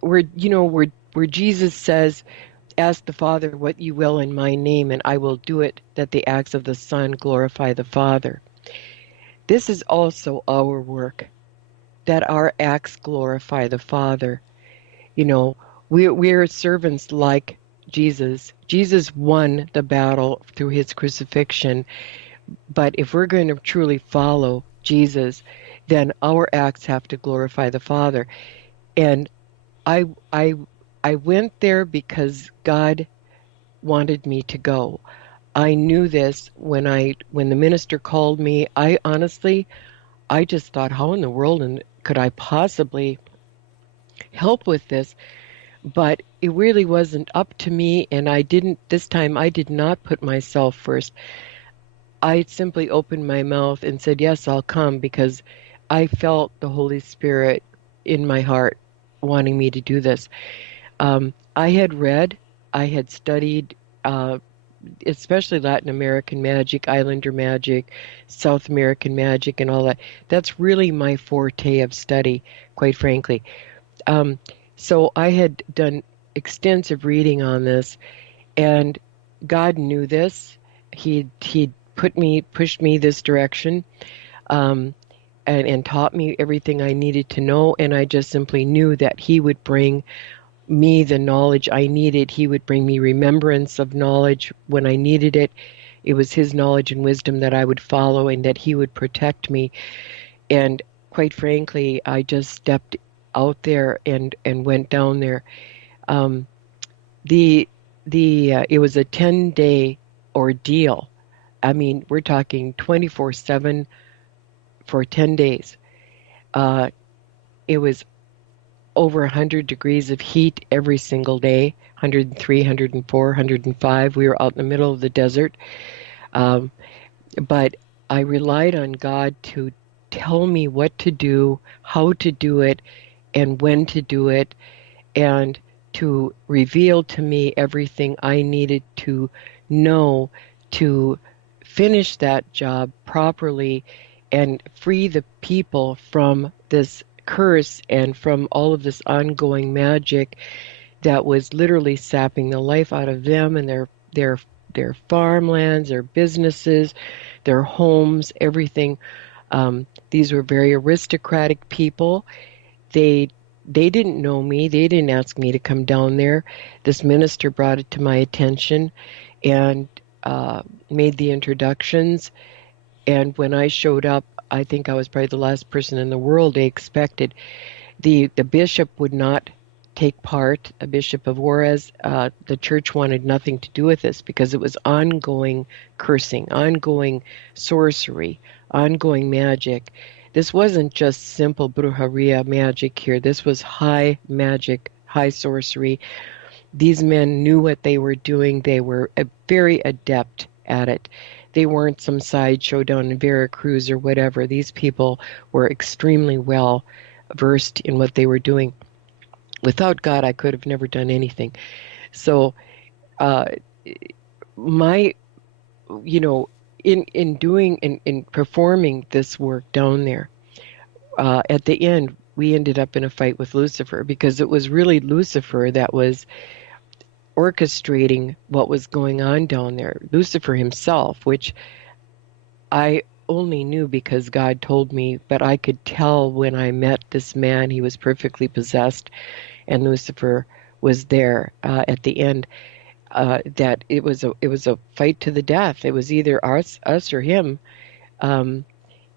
where Jesus says, "Ask the Father what you will in my name, and I will do it, that the acts of the Son glorify the Father." This is also our work, that our acts glorify the Father. You know, we're servants like Jesus. Jesus won the battle through his crucifixion, but if we're going to truly follow Jesus, then our acts have to glorify the Father. And I I I went there because God wanted me to go. I knew this when the minister called me. I just thought, how in the world and could I possibly help with this? But it really wasn't up to me, and this time I did not put myself first. I simply opened my mouth and said, yes, I'll come, because I felt the Holy Spirit in my heart wanting me to do this. I had read, I had studied, especially Latin American magic, Islander magic, South American magic, and all that. That's really my forte of study, quite frankly. Um, so I had done extensive reading on this, and God knew this. He pushed me this direction, um, and taught me everything I needed to know. And I just simply knew that He would bring me the knowledge I needed. He would bring me remembrance of knowledge when I needed it. It was His knowledge and wisdom that I would follow, and that He would protect me. And quite frankly, I just stepped out there and went down there. Um, the it was a 10-day ordeal. I mean, we're talking 24/7 for 10 days. Uh, it was over 100 degrees of heat every single day, 103, 104, 105. We were out in the middle of the desert. Um, but I relied on God to tell me what to do, how to do it, and when to do it, and to reveal to me everything I needed to know to finish that job properly and free the people from this curse and from all of this ongoing magic that was literally sapping the life out of them and their farmlands, their businesses, their homes, everything. These were very aristocratic people. They they didn't know me. They didn't ask me to come down there. This minister brought it to my attention and made the introductions. And when I showed up, I think I was probably the last person in the world they expected. The bishop would not take part, a bishop of Juarez. The church wanted nothing to do with this because it was ongoing cursing, ongoing sorcery, ongoing magic. This wasn't just simple brujeria magic here. This was high magic, high sorcery. These men knew what they were doing. They were very adept at it. They weren't some sideshow down in Veracruz or whatever. These people were extremely well versed in what they were doing. Without God, I could have never done anything. So, uh, my, in performing this work down there, at the end, we ended up in a fight with Lucifer because it was really Lucifer that was orchestrating what was going on down there. Lucifer himself, which I only knew because God told me, but I could tell when I met this man, he was perfectly possessed, and Lucifer was there at the end. That it was a fight to the death. It was either us or him, um,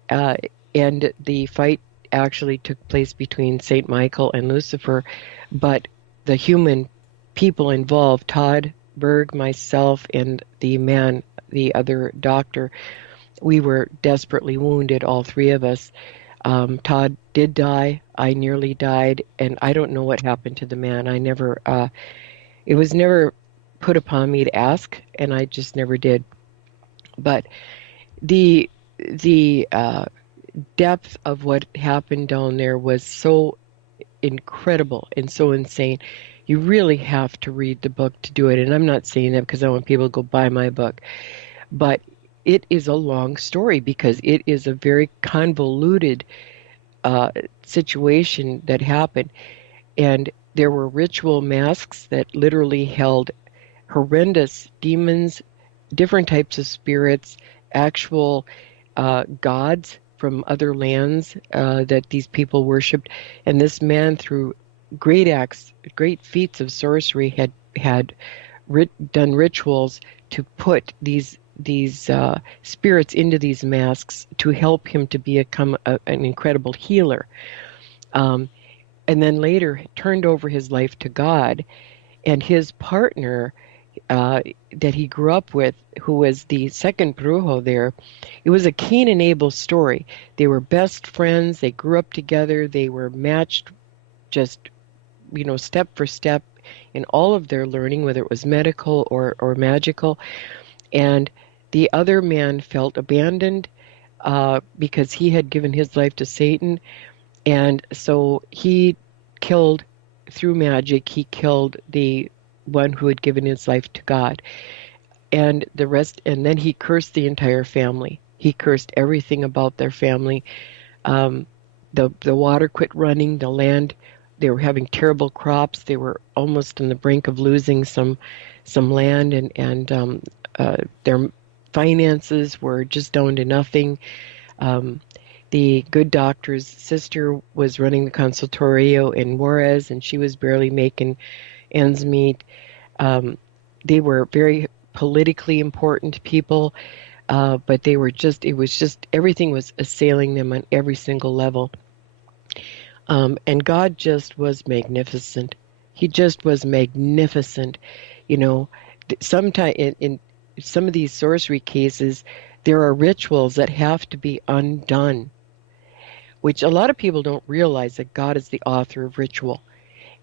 uh, and the fight actually took place between Saint Michael and Lucifer, but the human people involved, Todd Berg, myself, and the other doctor, we were desperately wounded, all three of us. Todd did die. I nearly died, and I don't know what happened to the man. It was never put upon me to ask, and I just never did. But the depth of what happened down there was so incredible and so insane. You really have to read the book to do it. And I'm not saying that because I want people to go buy my book. But it is a long story because it is a very convoluted situation that happened. And there were ritual masks that literally held horrendous demons, different types of spirits, actual gods from other lands that these people worshipped. And this man, through great acts, great feats of sorcery, had done rituals to put these spirits into these masks to help him to become an incredible healer. And then later turned over his life to God, and his partner that he grew up with, who was the second brujo there, it was a Cain and Abel story. They were best friends. They grew up together. They were matched just, step for step in all of their learning, whether it was medical or magical. And the other man felt abandoned because he had given his life to Satan. And so he killed, through magic, he killed the one who had given his life to God. And the rest, and then he cursed the entire family. He cursed everything about their family. The water quit running, the land, they were having terrible crops. They were almost on the brink of losing some land, and their finances were just down to nothing. The good doctor's sister was running the consultorio in Juarez, and she was barely making ends meet. They were very politically important people, but it was just, everything was assailing them on every single level. And God just was magnificent. He just was magnificent. Sometimes in some of these sorcery cases, there are rituals that have to be undone, which a lot of people don't realize, that God is the author of ritual.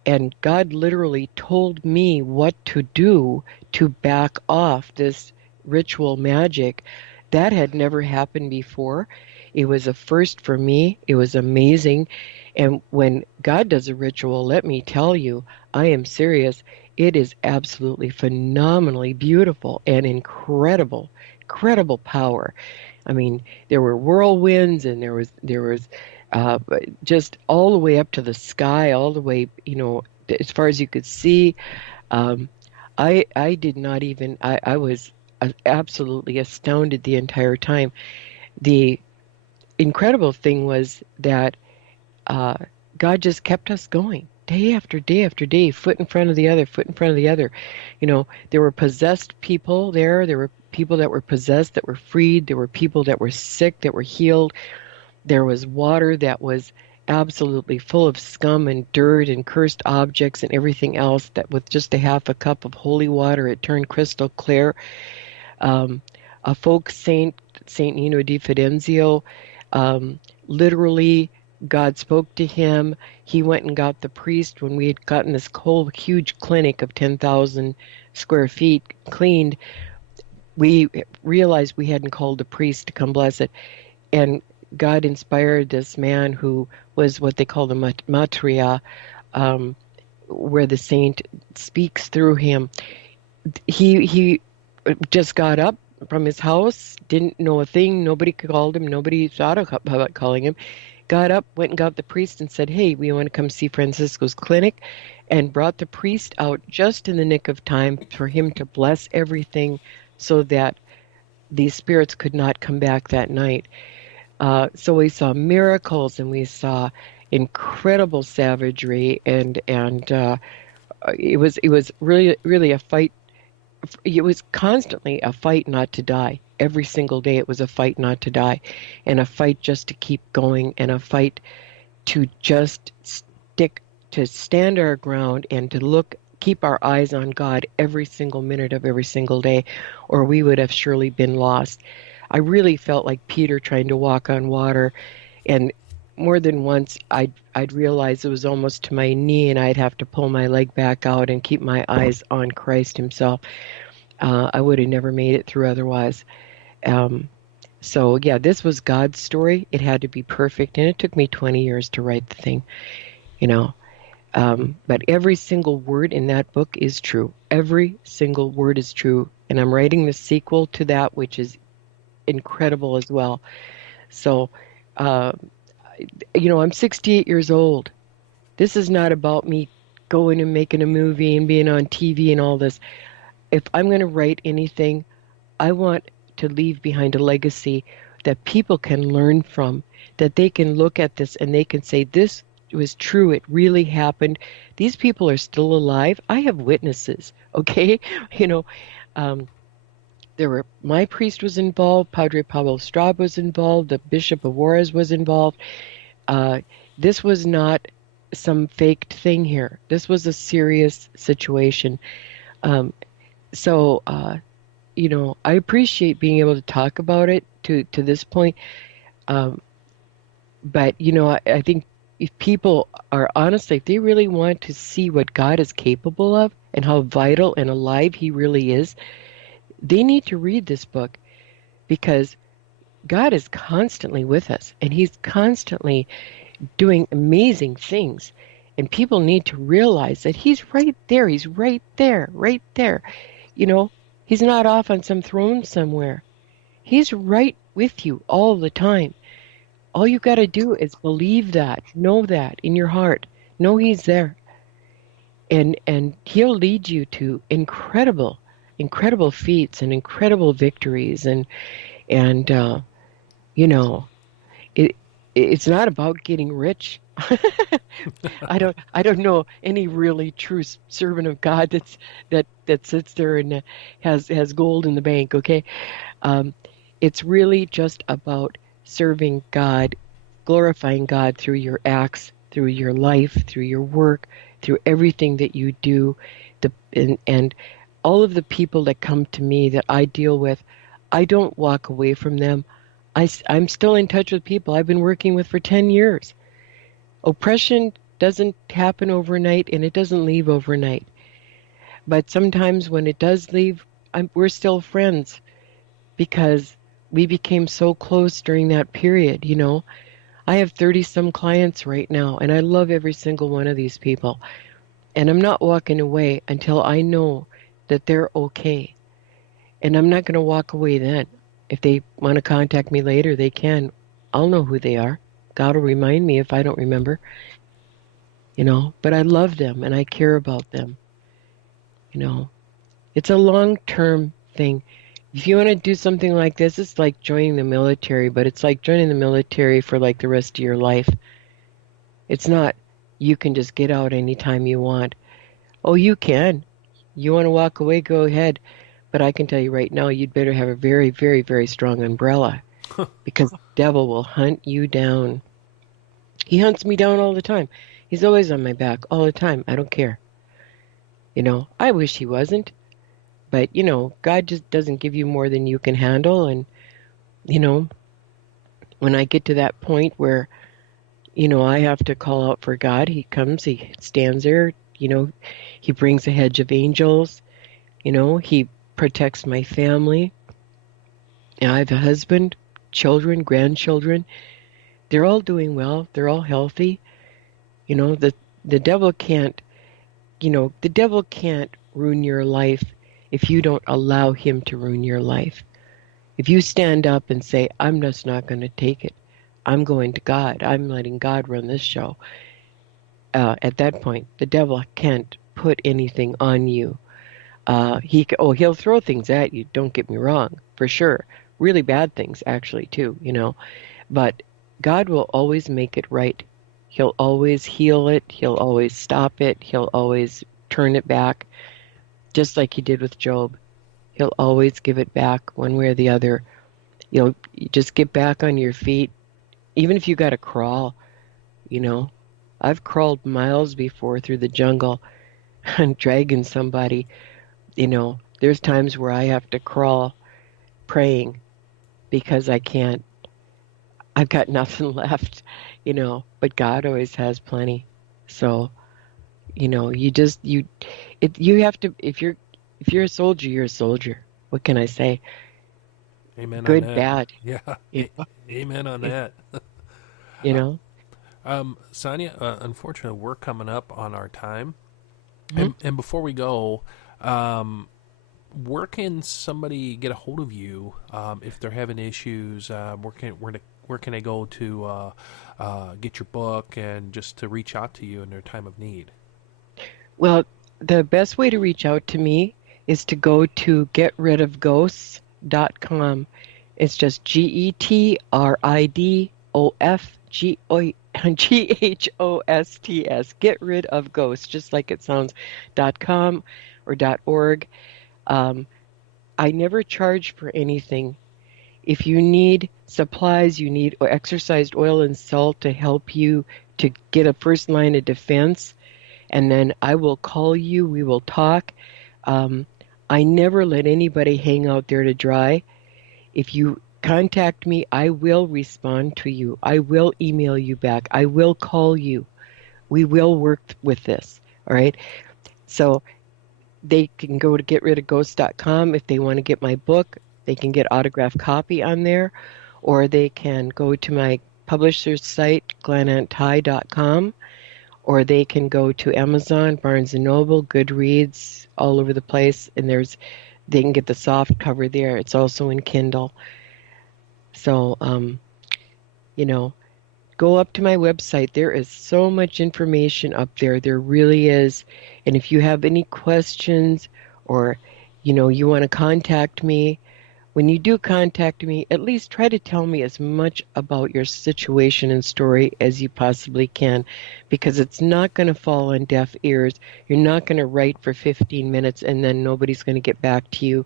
And God literally told me what to do to back off this ritual magic. That had never happened before. It was a first for me. It was amazing. And when God does a ritual, let me tell you, I am serious. It is absolutely phenomenally beautiful and incredible, incredible power. I mean, there were whirlwinds, and there was uh, just all the way up to the sky, all the way, as far as you could see. Um, I did not even I was absolutely astounded the entire time. The incredible thing was that uh, God just kept us going day after day after day, foot in front of the other, foot in front of the other. There were possessed people there. There were people that were possessed that were freed. There were people that were sick that were healed. There was water that was absolutely full of scum and dirt and cursed objects and everything else, that with just a half a cup of holy water it turned crystal clear. Um, a folk saint, Saint Nino di Fidenzio, um, literally, God spoke to him. He went and got the priest when we had gotten this whole huge clinic of 10,000 square feet cleaned. We realized we hadn't called the priest to come bless it. And God inspired this man who was what they call the matria, um, where the saint speaks through him. He just got up from his house, didn't know a thing. Nobody called him. Nobody thought about calling him. Got up, went and got the priest and said, "Hey, we want to come see Francisco's clinic," and brought the priest out just in the nick of time for him to bless everything so that these spirits could not come back that night. So we saw miracles, and we saw incredible savagery, and it was really a fight. It was constantly a fight not to die. Every single day it was a fight not to die, and a fight just to keep going, and a fight to just stand our ground, and to keep our eyes on God every single minute of every single day, or we would have surely been lost. I really felt like Peter trying to walk on water, and more than once I'd realize it was almost to my knee, and I'd have to pull my leg back out and keep my eyes on Christ himself. I would have never made it through otherwise. Um, so yeah, this was God's story. It had to be perfect, and it took me 20 years to write the thing, you know. But every single word in that book is true. Every single word is true, and I'm writing the sequel to that, which is incredible as well. So, uh, I'm 68 years old. This is not about me going and making a movie and being on TV and all this. If I'm going to write anything, I want to leave behind a legacy that people can learn from, that they can look at this and they can say, this was true. It really happened. These people are still alive. I have witnesses. Okay. You know, um, my priest was involved. Padre Pablo Straub was involved. The Bishop of Juarez was involved. Uh, this was not some faked thing here. This was a serious situation. Um, so, I appreciate being able to talk about it to this point. Um, but, I think if people are honestly, if they really want to see what God is capable of and how vital and alive he really is, they need to read this book, because God is constantly with us, and he's constantly doing amazing things. And people need to realize that he's right there. He's right there, right there. You know, he's not off on some throne somewhere. He's right with you all the time. All you got to do is believe that, know that in your heart. Know he's there. And he'll lead you to incredible feats and incredible victories, and you know, it it's not about getting rich. I don't know any really true servant of God that sits there and has gold in the bank. Okay, um, it's really just about serving God, glorifying God through your acts, through your life, through your work, through everything that you do. And all of the people that come to me that I deal with, I don't walk away from them. I'm still in touch with people I've been working with for 10 years. Oppression doesn't happen overnight, and it doesn't leave overnight. But sometimes when it does leave, we're still friends, because we became so close during that period. I have 30 some clients right now, and I love every single one of these people. And I'm not walking away until I know that they're okay. And I'm not going to walk away then. If they want to contact me later, they can. I'll know who they are. God will remind me if I don't remember, But I love them and I care about them, you know. It's a long-term thing. If you want to do something like this, it's like joining the military, but it's like joining the military for like the rest of your life. It's not you can just get out anytime you want. Oh, you can. You want to walk away, go ahead. But I can tell you right now, you'd better have a very, very, very strong umbrella because the devil will hunt you down. He hunts me down all the time. He's always on my back all the time. I don't care. I wish he wasn't, but God just doesn't give you more than you can handle. And, you know, when I get to that point where, I have to call out for God, he comes, he stands there, he brings a hedge of angels, he protects my family. And I have a husband, children, grandchildren. They're all doing well. They're all healthy. You know, the the devil can't, the devil can't ruin your life if you don't allow him to ruin your life. If you stand up and say, I'm just not going to take it. I'm going to God. I'm letting God run this show. At that point, the devil can't put anything on you. He'll throw things at you. Don't get me wrong, for sure. Really bad things, actually, too. But God will always make it right. He'll always heal it. He'll always stop it. He'll always turn it back, just like he did with Job. He'll always give it back one way or the other. You just get back on your feet, even if you got to crawl. You know, I've crawled miles before through the jungle and dragging somebody. There's times where I have to crawl praying because I can't. I've got nothing left. But God always has plenty. So, you have to, if you're a soldier, you're a soldier. What can I say? Amen on Good, that. bad, Yeah. you know, Amen on that. you know. Sonia, unfortunately, we're coming up on our time. Mhm. And before we go, where can somebody get a hold of you if they're having issues? Where can they go to get your book and just to reach out to you in their time of need? Well, the best way to reach out to me is to go to getridofghosts.com. It's just GETRIDOFGHOSTS. Get rid of ghosts, just like it sounds. .com or .org. Um, I never charge for anything. If you need supplies, you need exorcised oil and salt to help you to get a first line of defense, and then I will call you. We will talk. Um, I never let anybody hang out there to dry. If you contact me, I will respond to you. I will email you back. I will call you. We will work with this. All right. So they can go to getridofghosts.com if they want to get my book. They can get autographed copy on there, or they can go to my publisher's site, glenanthai.com, or they can go to Amazon, Barnes and Noble, Goodreads, all over the place, and they can get the soft cover there. It's also in Kindle. So, you know, go up to my website. There is so much information up there. There really is. And if you have any questions or, you want to contact me, when you do contact me, at least try to tell me as much about your situation and story as you possibly can, because it's not going to fall on deaf ears. You're not going to write for 15 minutes and then nobody's going to get back to you,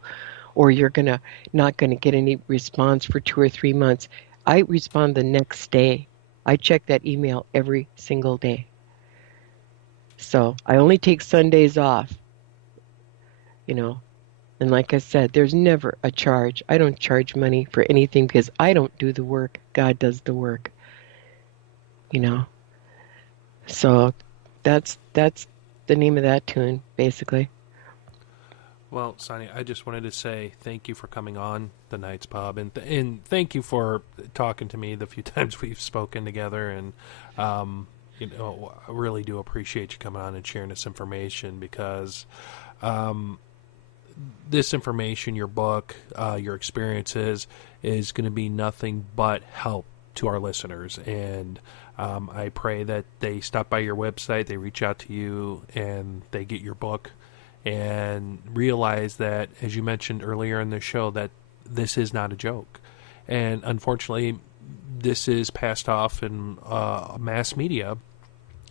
or you're going to not going to get any response for 2 or 3 months. I respond the next day. I check that email every single day. So I only take Sundays off, you know. And like I said, there's never a charge. I don't charge money for anything because I don't do the work. God does the work, you know. So that's the name of that tune, basically. Well, Sonia, I just wanted to say thank you for coming on the Night's Pub, and thank you for talking to me the few times we've spoken together. And I really do appreciate you coming on and sharing this information because this information, your book, your experiences, is going to be nothing but help to our listeners. And I pray that they stop by your website, they reach out to you, and they get your book and realize that, as you mentioned earlier in the show, that this is not a joke. And unfortunately, this is passed off in mass media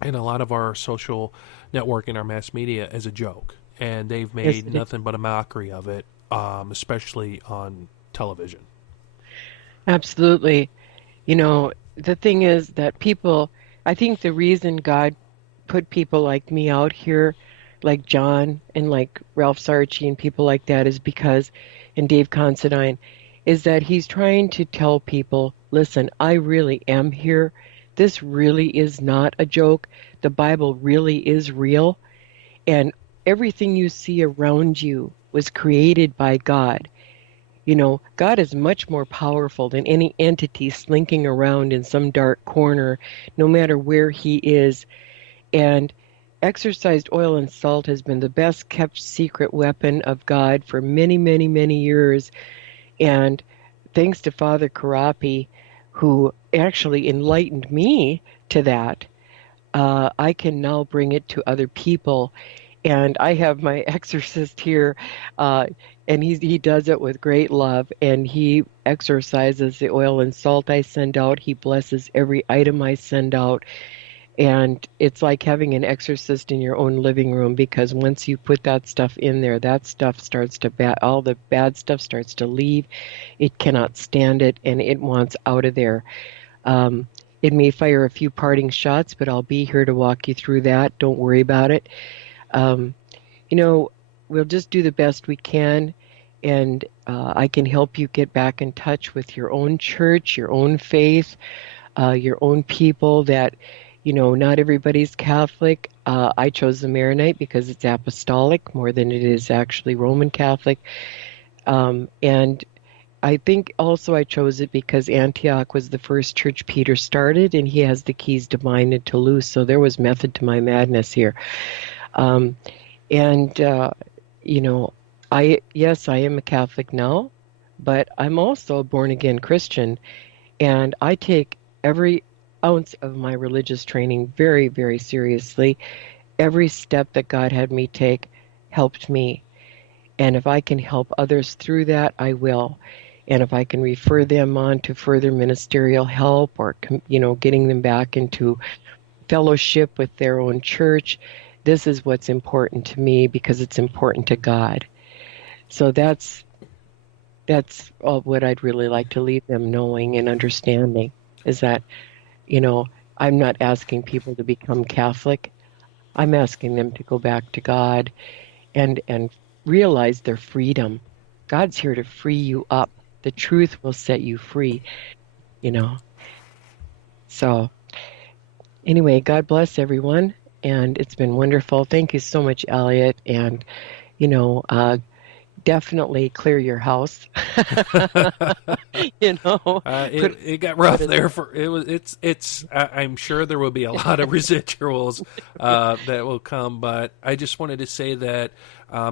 and a lot of our social network and our mass media as a joke. And they've made nothing but a mockery of it, especially on television. Absolutely. The thing is that people, I think the reason God put people like me out here, like John and like Ralph Sarchi and people like that, is because, and Dave Considine, is that he's trying to tell people, listen, I really am here. This really is not a joke. The Bible really is real. And everything you see around you was created by God. God is much more powerful than any entity slinking around in some dark corner, no matter where he is. And exorcised oil and salt has been the best kept secret weapon of God for many, many, many years. And thanks to Father Karapi, who actually enlightened me to that, I can now bring it to other people. And I have my exorcist here, and he does it with great love, and he exorcises the oil and salt I send out. He blesses every item I send out. And it's like having an exorcist in your own living room, because once you put that stuff in there, that stuff starts to all the bad stuff starts to leave. It cannot stand it, and it wants out of there. It may fire a few parting shots, but I'll be here to walk you through that. Don't worry about it. Um, we'll just do the best we can, and I can help you get back in touch with your own church, your own faith, your own people that, not everybody's Catholic. I chose the Maronite because it's apostolic more than it is actually Roman Catholic. And I think also I chose it because Antioch was the first church Peter started, and he has the keys to bind and to loose. So there was method to my madness here. And yes, I am a Catholic now, but I'm also a born-again Christian, and I take every ounce of my religious training very, very seriously. Every step that God had me take helped me, and if I can help others through that, I will. And if I can refer them on to further ministerial help, or getting them back into fellowship with their own church, this is what's important to me, because it's important to God. So that's all what I'd really like to leave them knowing and understanding, is that, I'm not asking people to become Catholic. I'm asking them to go back to God and realize their freedom. God's here to free you up. The truth will set you free, So anyway, God bless everyone, and it's been wonderful. Thank you so much, Elliot, and definitely clear your house. It got rough there I'm sure there will be a lot of residuals that will come, but I just wanted to say that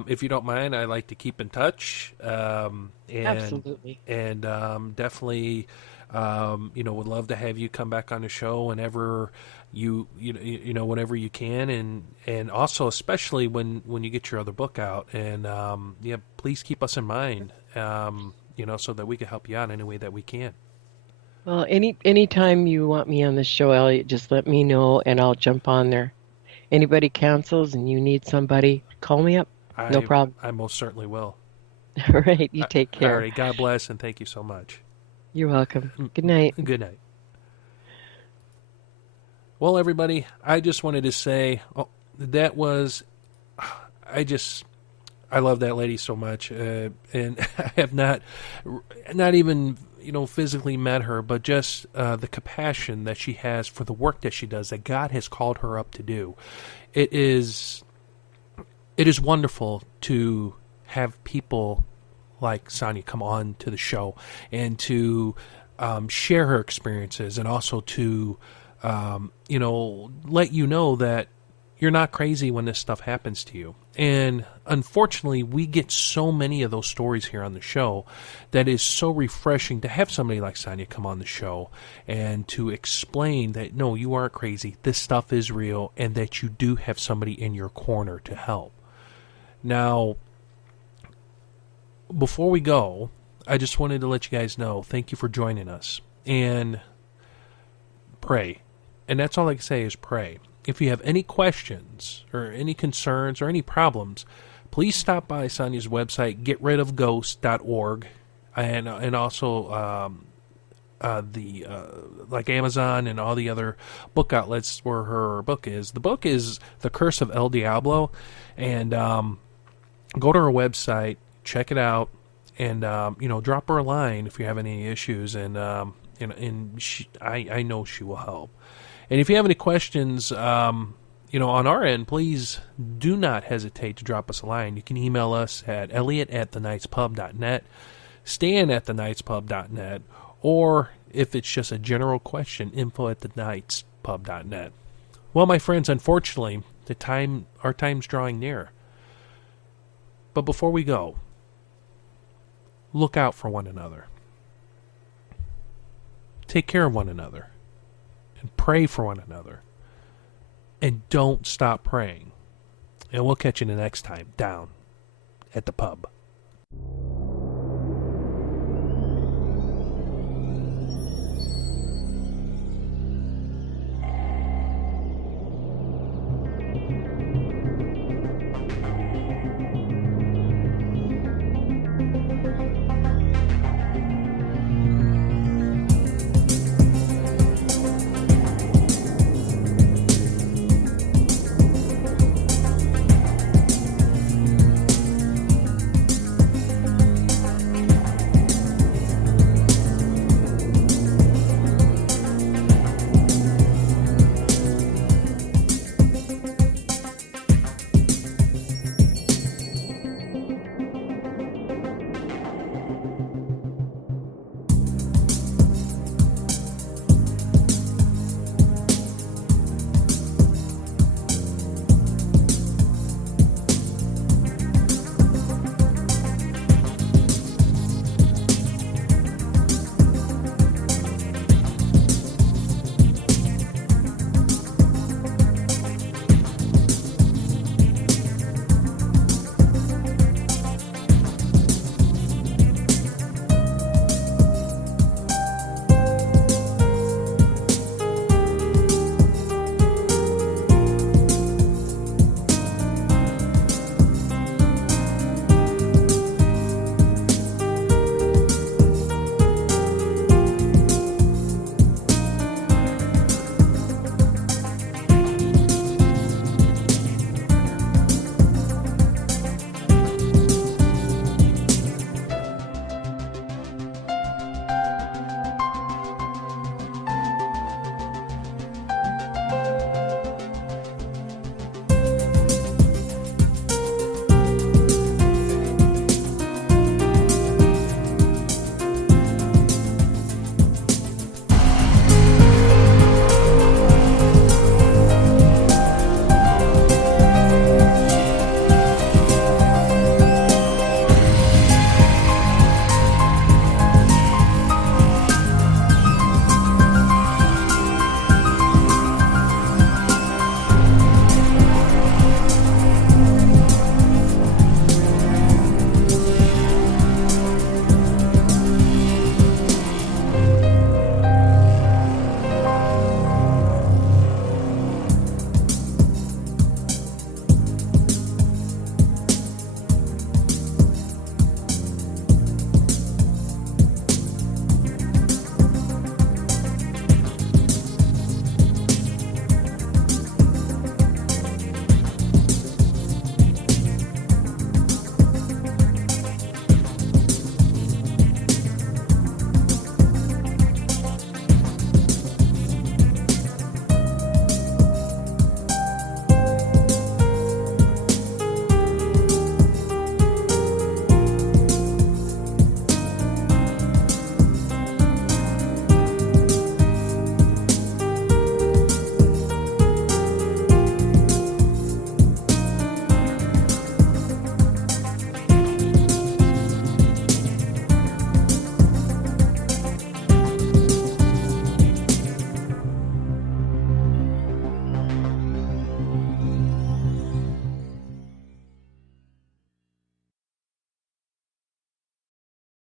if you don't mind, I like to keep in touch, Absolutely, and definitely would love to have you come back on the show whenever whenever you can, and also especially when you get your other book out, and please keep us in mind, so that we can help you out any way that we can. Well, anytime you want me on the show, Elliot, just let me know and I'll jump on there. Anybody cancels and you need somebody, call me up. No problem. I most certainly will. All right, you take care. All right, God bless, and thank you so much. You're welcome. Good night. Good night. Well, everybody, I just wanted to say that was, I love that lady so much, and I have not even physically met her, but just the compassion that she has for the work that she does, that God has called her up to do. It is wonderful to have people like Sonia come on to the show and to share her experiences, and also to let you know that you're not crazy when this stuff happens to you. And unfortunately, we get so many of those stories here on the show that is so refreshing to have somebody like Sonia come on the show and to explain that, no, you aren't crazy. This stuff is real, and that you do have somebody in your corner to help. Now, before we go, I just wanted to let you guys know, thank you for joining us. And pray. And that's all I can say is pray. If you have any questions or any concerns or any problems, please stop by Sonia's website, getridofghosts.org, and also like Amazon and all the other book outlets where her book is. The book is The Curse of El Diablo, and go to her website, check it out, and drop her a line if you have any issues, and I know she will help. And if you have any questions, on our end, please do not hesitate to drop us a line. You can email us at elliot@thenightspub.net, stan@thenightspub.net, or if it's just a general question, info@thenightspub.net. Well, my friends, unfortunately, our time's drawing near. But before we go, look out for one another. Take care of one another. And pray for one another. And don't stop praying. And we'll catch you the next time down at the pub.